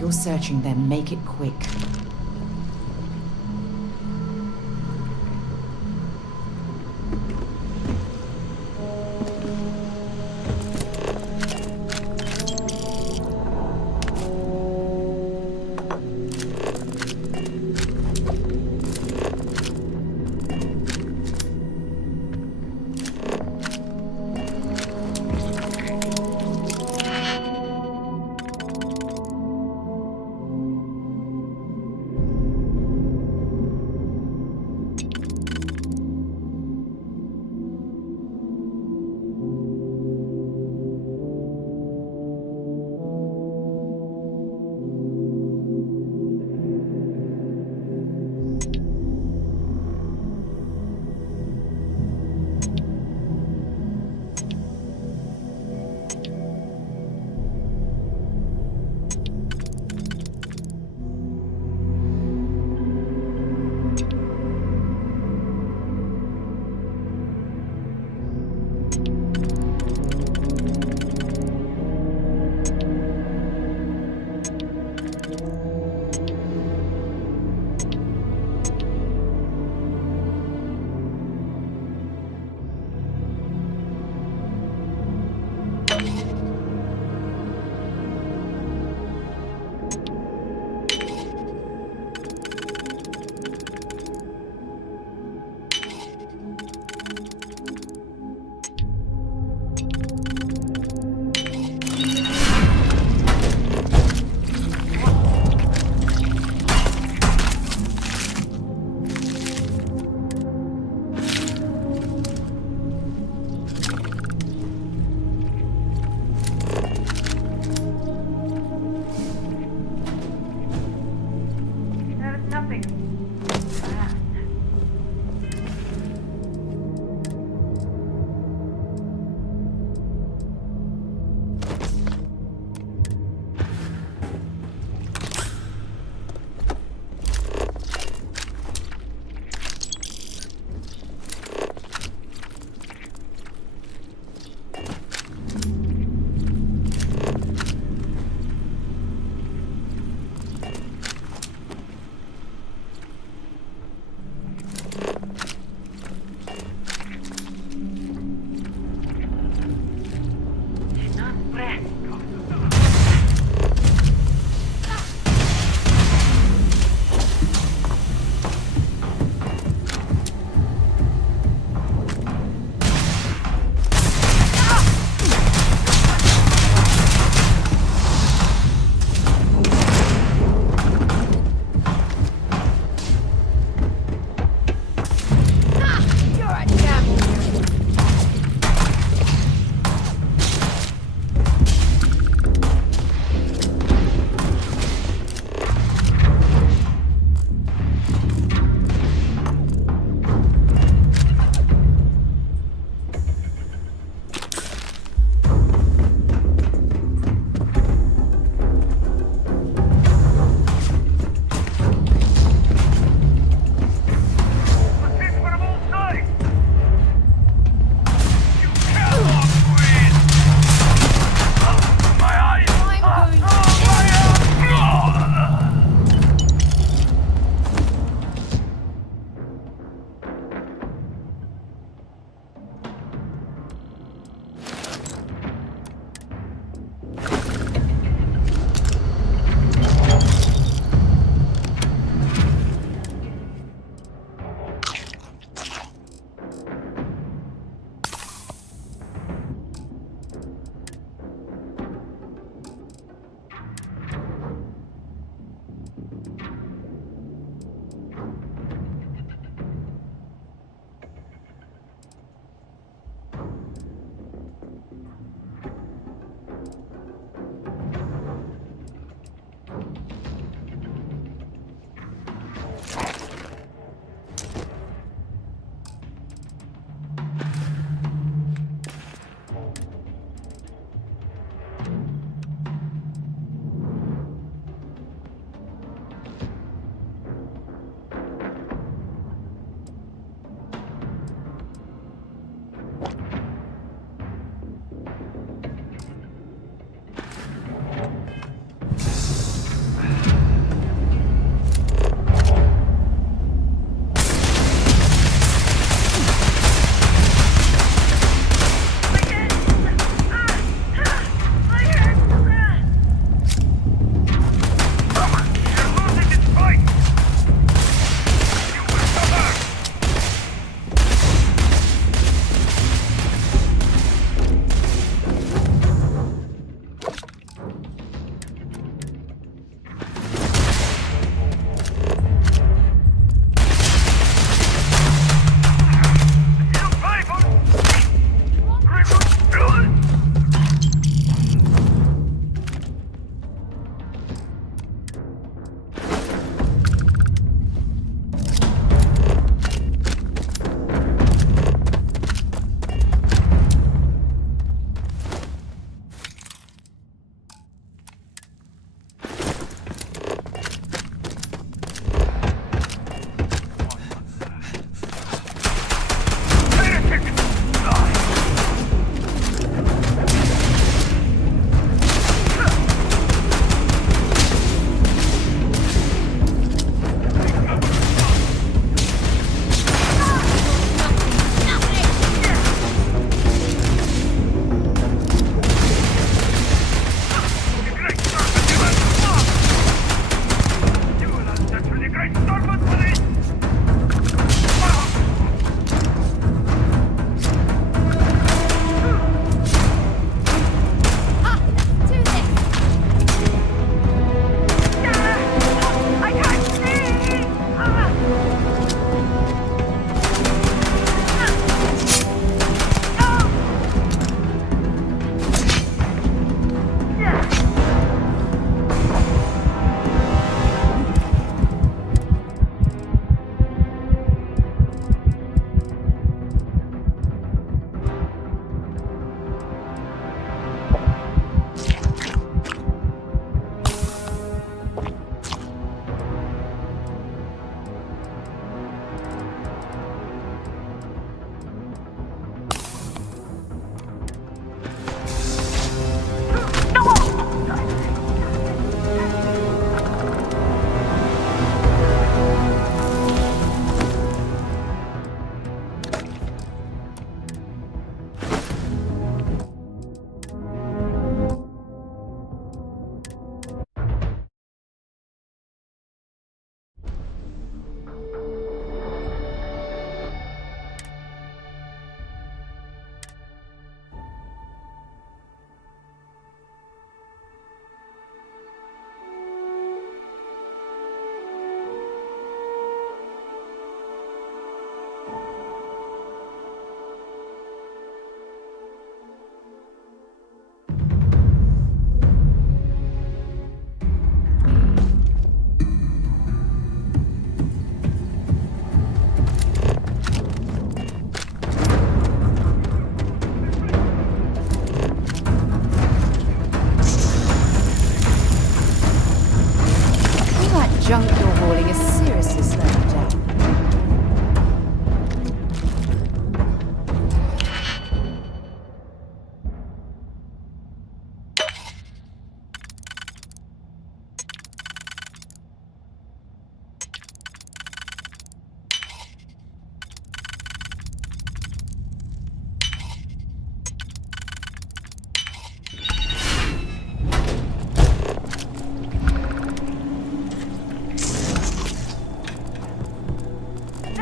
you're searching them, make it quick.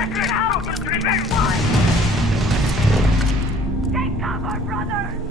Take cover, brother!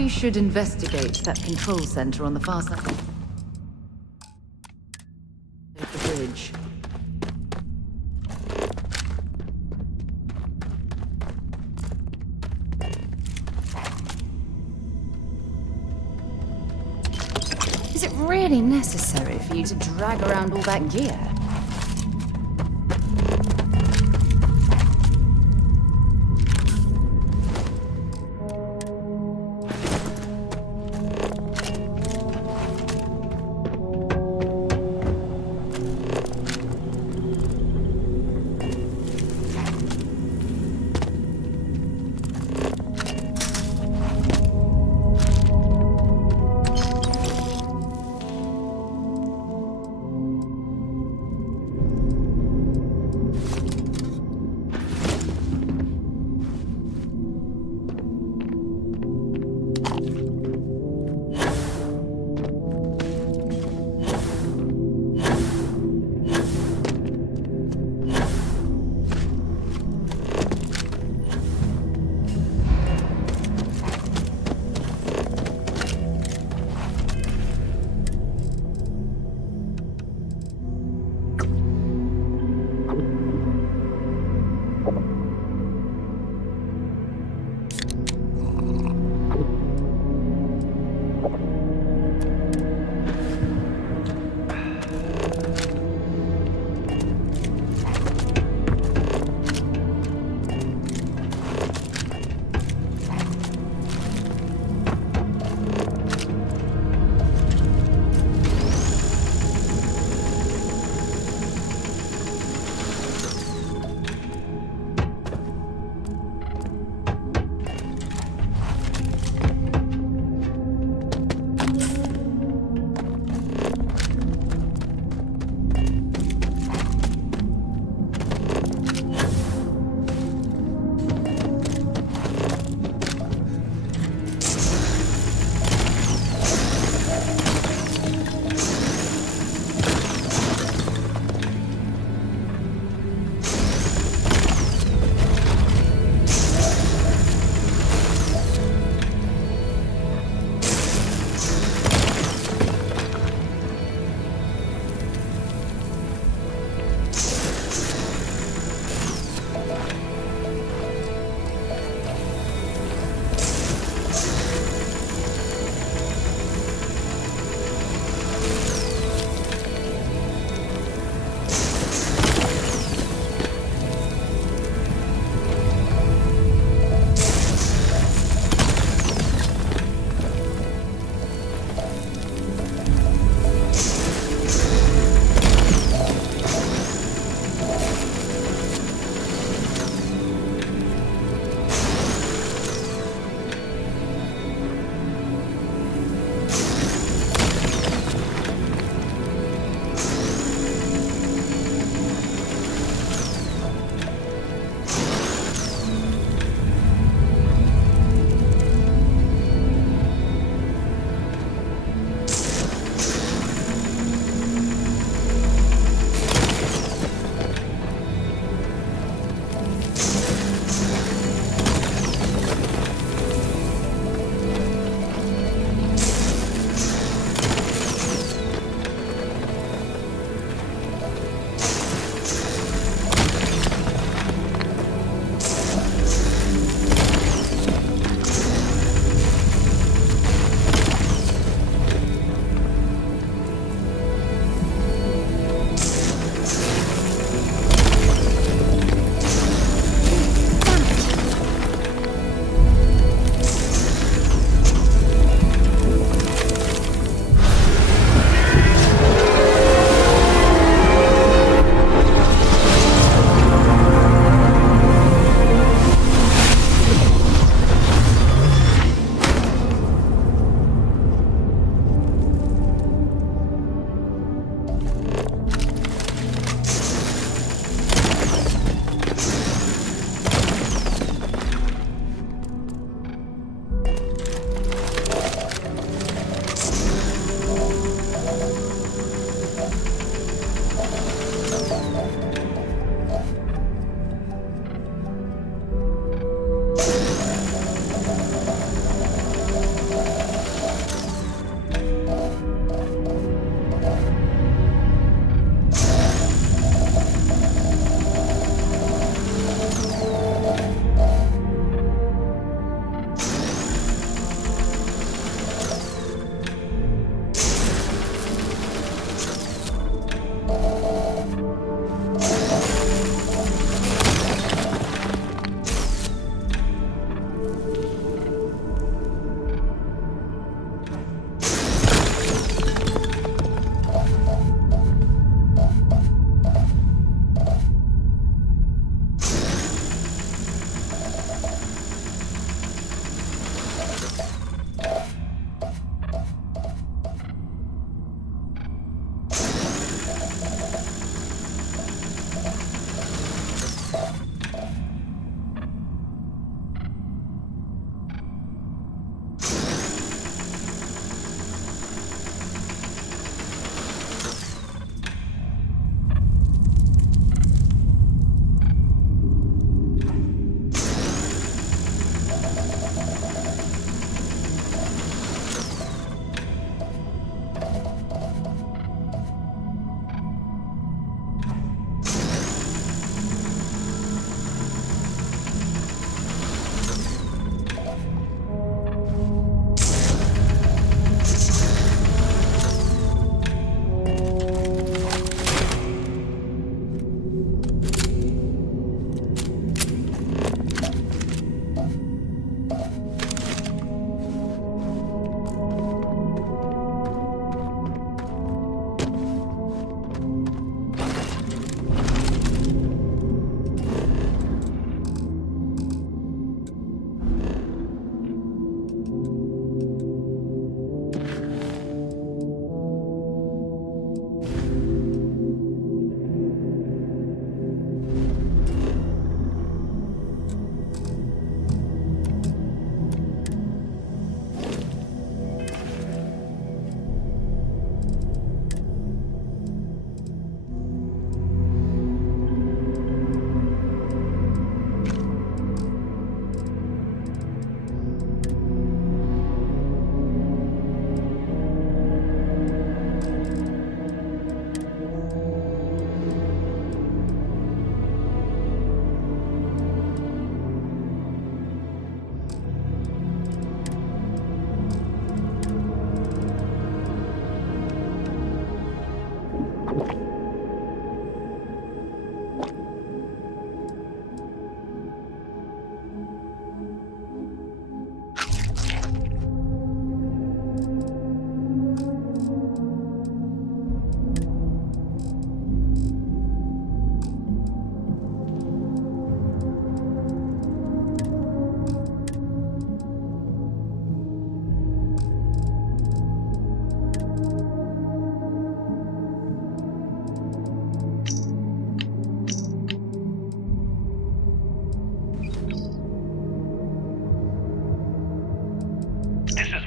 we should investigate that control center on the far side of the bridge. Is it really necessary for you to drag around all that gear?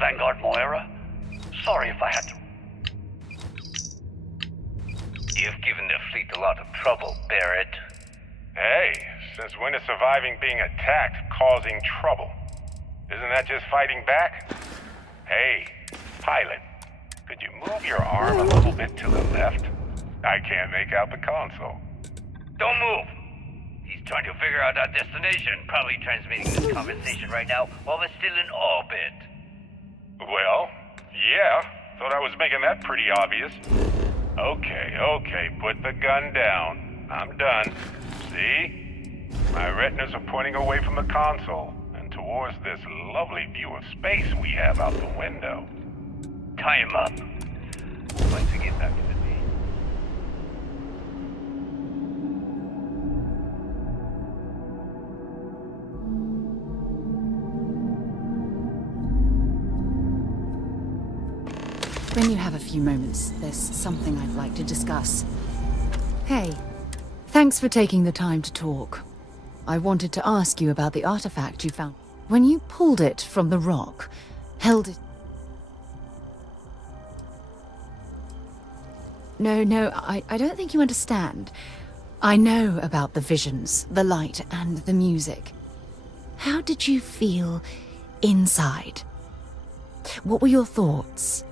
Vanguard Moira. Sorry if I had to... You've given the fleet a lot of trouble, Barrett. Hey, since when is surviving being attacked causing trouble? Isn't that just fighting back? Hey, pilot, could you move your arm a little bit to the left? I can't make out the console. Don't move! He's trying to figure out our destination, probably transmitting this conversation right now while we're still in orbit. Well, yeah, thought I was making that pretty obvious. Okay, put the gun down. I'm done. See? My retinas are pointing away from the console and towards this lovely view of space we have out the window. Tie him up. I'd like to get back to the day. When you have a few moments, there's something I'd like to discuss. Hey, thanks for taking the time to talk. I wanted to ask you about the artifact you found. When you pulled it from the rock, held it... No, I don't think you understand. I know about the visions, the light, and the music. How did you feel inside? What were your thoughts?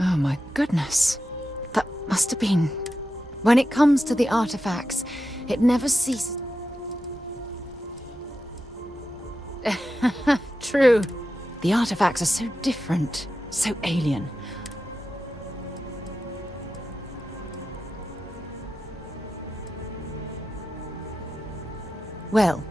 Oh my goodness. That must have been... When it comes to the artifacts, it never ceases... True. The artifacts are so different, so alien. Well,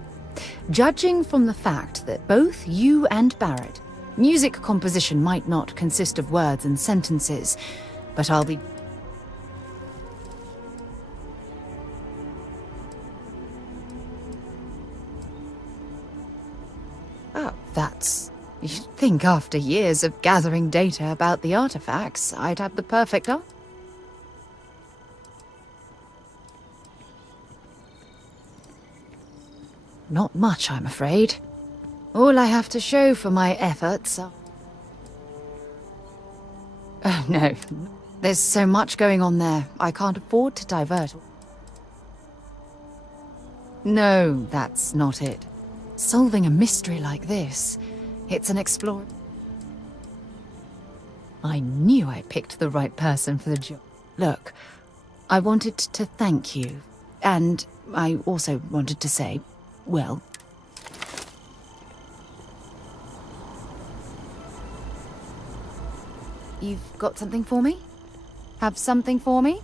judging from the fact that both you and Barrett, music composition might not consist of words and sentences, but I'll be... Oh, that's... You'd think after years of gathering data about the artifacts, I'd have the perfect answer. Not much, I'm afraid. All I have to show for my efforts are... Oh, no. There's so much going on there. I can't afford to divert. No, that's not it. Solving a mystery like this, it's an explore... I knew I picked the right person for the job. Look, I wanted to thank you, and I also wanted to say, well... You've got something for me? Have something for me?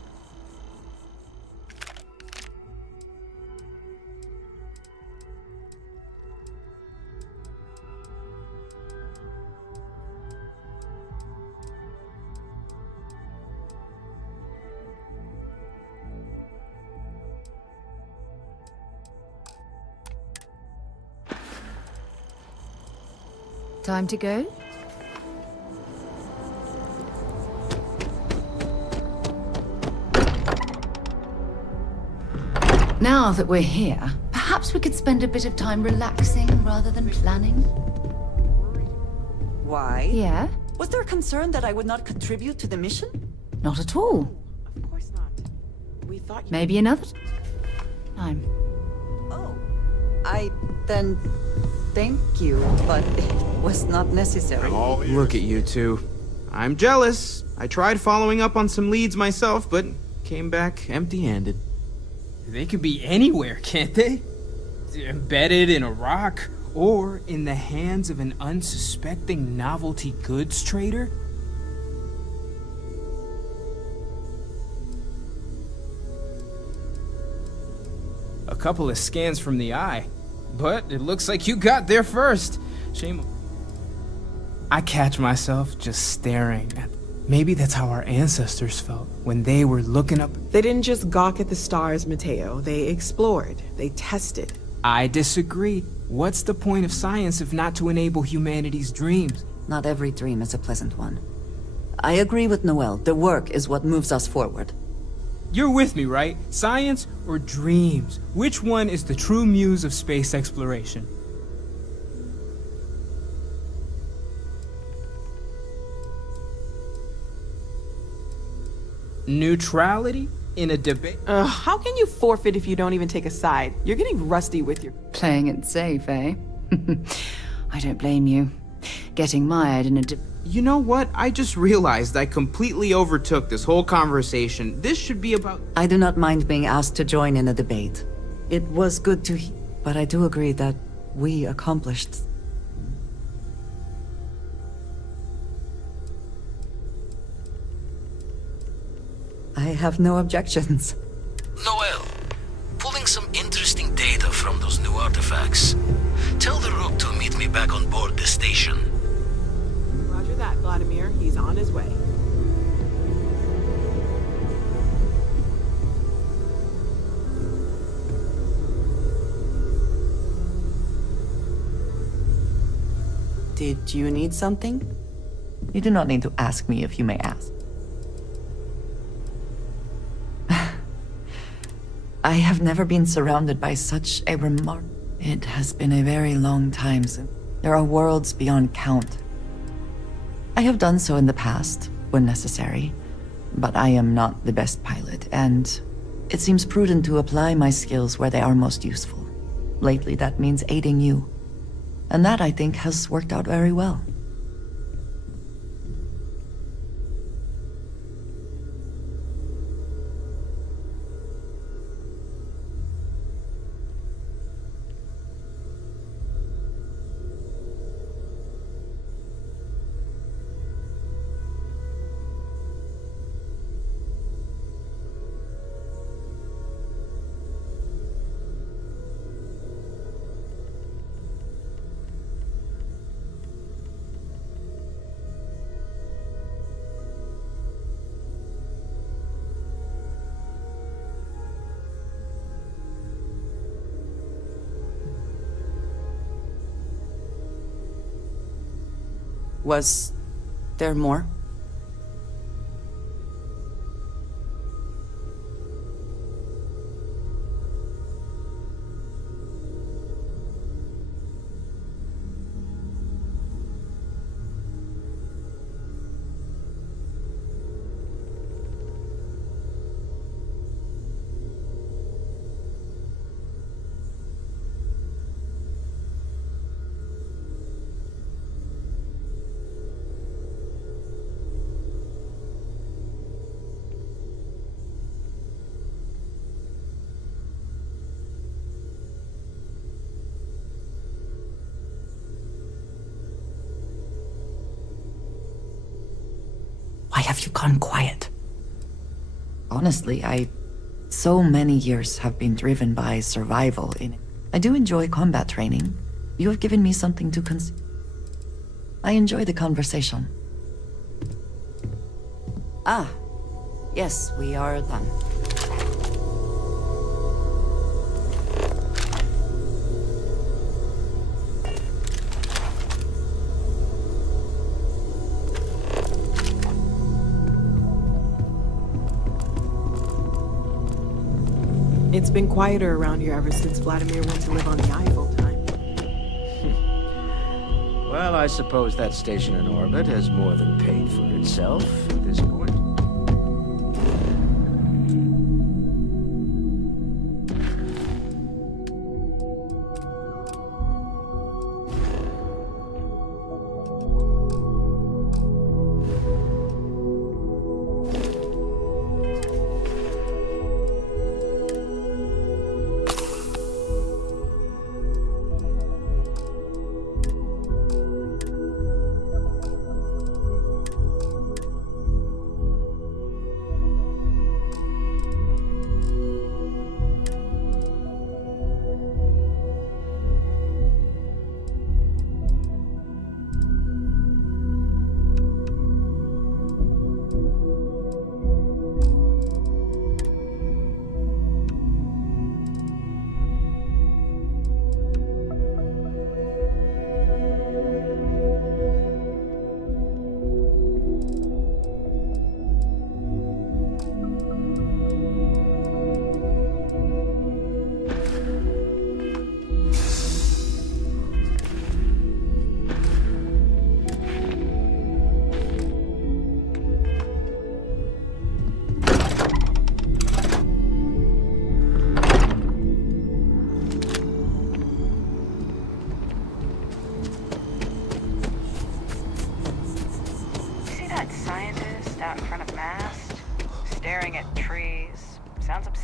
Time to go? Now that we're here, perhaps we could spend a bit of time relaxing rather than planning. Why? Yeah? Was there a concern that I would not contribute to the mission? Not at all. Of course not. We thought you... Maybe another time. Then thank you, but it was not necessary. Look at you two. I'm jealous. I tried following up on some leads myself, but came back empty-handed. They could be anywhere, can't they? Embedded in a rock, or in the hands of an unsuspecting novelty goods trader? A couple of scans from the eye, but it looks like you got there first. Shame. I catch myself just staring at... Maybe that's how our ancestors felt when they were looking up. They didn't just gawk at the stars, Mateo. They explored. They tested. I disagree. What's the point of science if not to enable humanity's dreams? Not every dream is a pleasant one. I agree with Noel. The work is what moves us forward. You're with me, right? Science or dreams? Which one is the true muse of space exploration? Neutrality in a debate? How can you forfeit if you don't even take a side? You're getting rusty with your... Playing it safe, eh? I don't blame you. Getting mired in a You know what? I just realized I completely overtook this whole conversation. This should be about... I do not mind being asked to join in a debate. It was good to hear, but I do agree that we accomplished... I have no objections. Noel, pulling some interesting data from those new artifacts. Tell the Rook to meet me back on board the station. Roger that, Vladimir. He's on his way. Did you need something? You do not need to ask me if you may ask. I have never been surrounded by such a remark. It has been a very long time since. There are worlds beyond count. I have done so in the past, when necessary, but I am not the best pilot, and it seems prudent to apply my skills where they are most useful. Lately, that means aiding you. And that, I think, has worked out very well. Was there more? Why have you gone quiet? Honestly, so many years have been driven by survival in it. I do enjoy combat training. You have given me something to consider. I enjoy the conversation. Ah, yes, we are done. It's been quieter around here ever since Vladimir went to live on the Eye full-time. Well, I suppose that station in orbit has more than paid for itself at this point.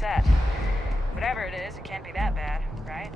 set. Whatever it is, it can't be that bad, right?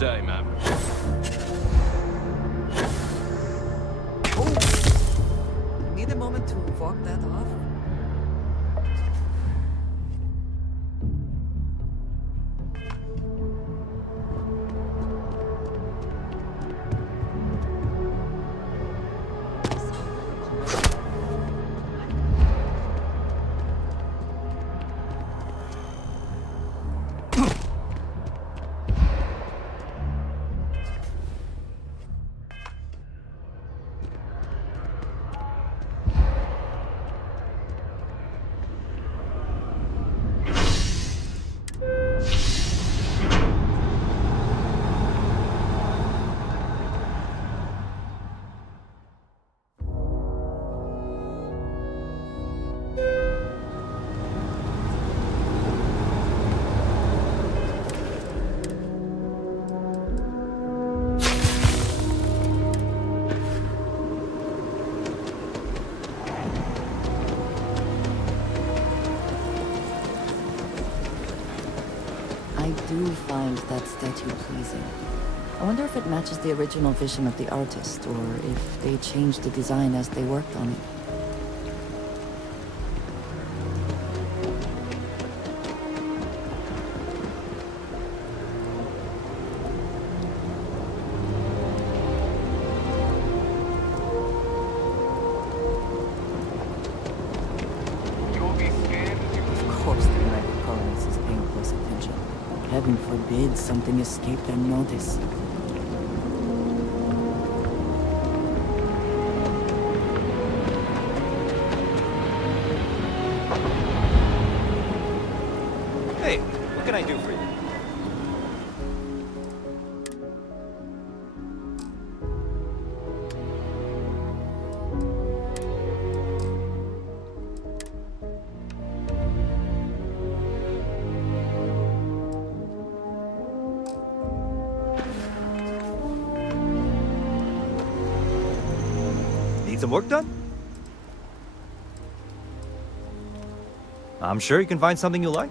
day, ma'am. Oh! Need a moment to walk that off? I do find that statue pleasing. I wonder if it matches the original vision of the artist, or if they changed the design as they worked on it. Of course the United Colonies is paying close attention. Heaven forbid something escape their notice. Hey, what can I do for you? Need some work done? I'm sure you can find something you like.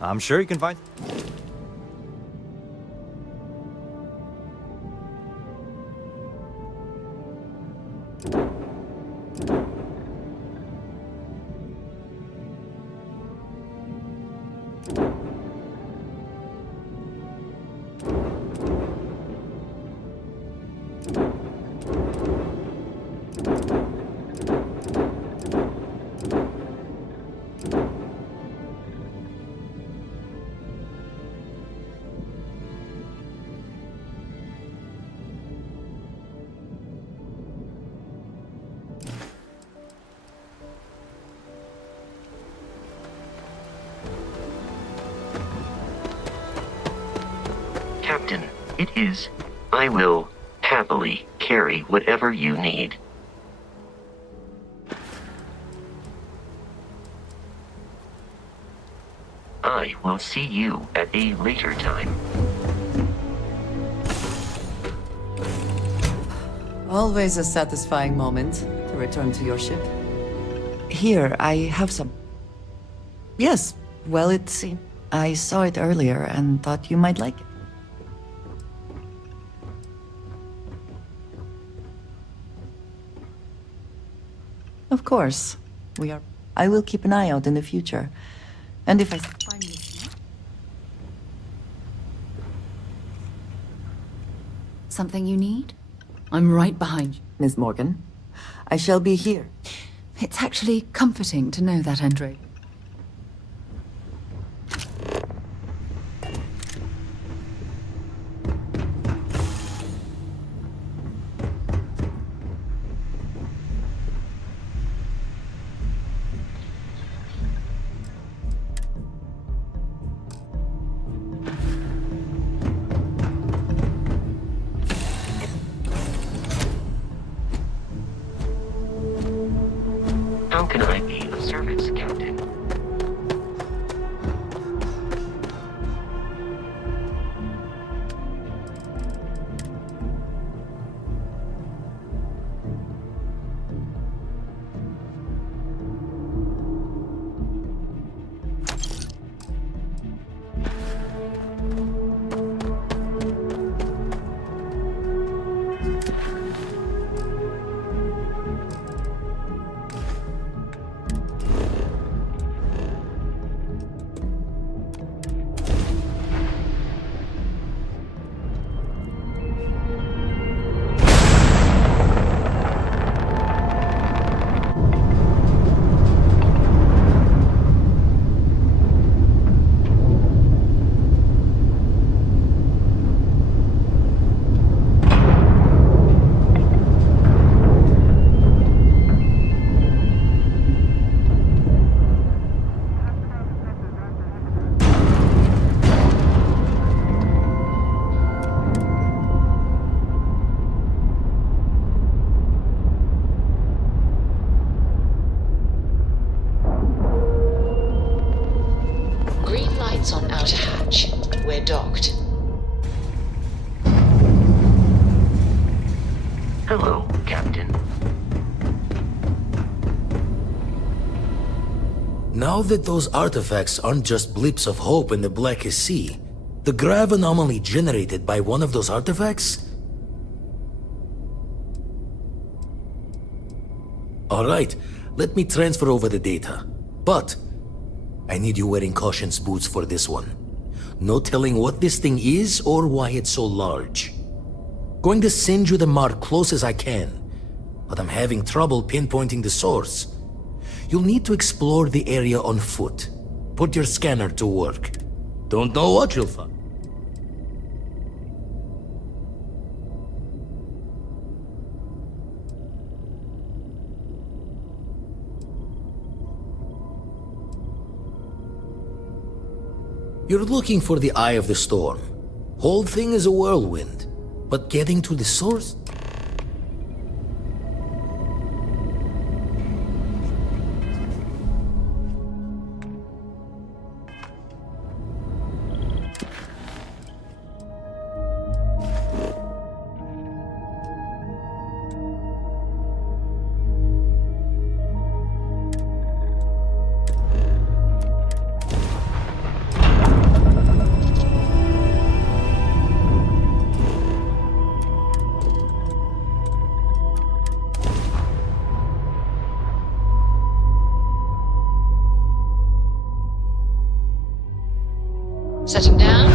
I'm sure you can find... Captain, it is. I will happily carry whatever you need. I will see you at a later time. Always a satisfying moment to return to your ship. Here, I have some. Yes, well, I saw it earlier and thought you might like it. Of course. I will keep an eye out in the future. And if I find this... Something you need? I'm right behind you. Miss Morgan, I shall be here. It's actually comforting to know that, Andre. How can I be of service, Captain? Hello, Captain. Now that those artifacts aren't just blips of hope in the blackest sea, the grav anomaly generated by one of those artifacts? Alright, let me transfer over the data. But I need you wearing caution's boots for this one. No telling what this thing is or why it's so large. Going to send you the mark close as I can, but I'm having trouble pinpointing the source. You'll need to explore the area on foot. Put your scanner to work. Don't know what you'll find. You're looking for the eye of the storm. Whole thing is a whirlwind, but getting to the source? Setting down.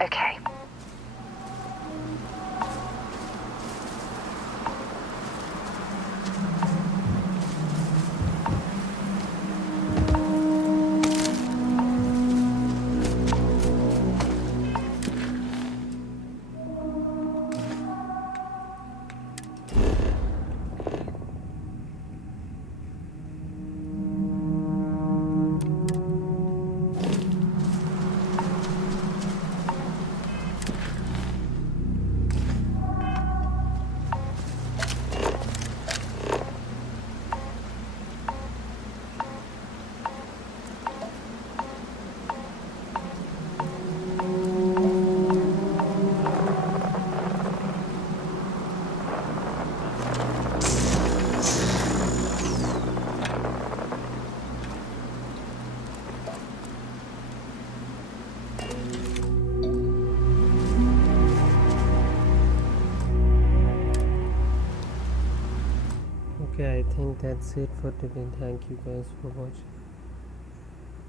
Okay. Okay, I think that's it for today. Thank you guys for watching.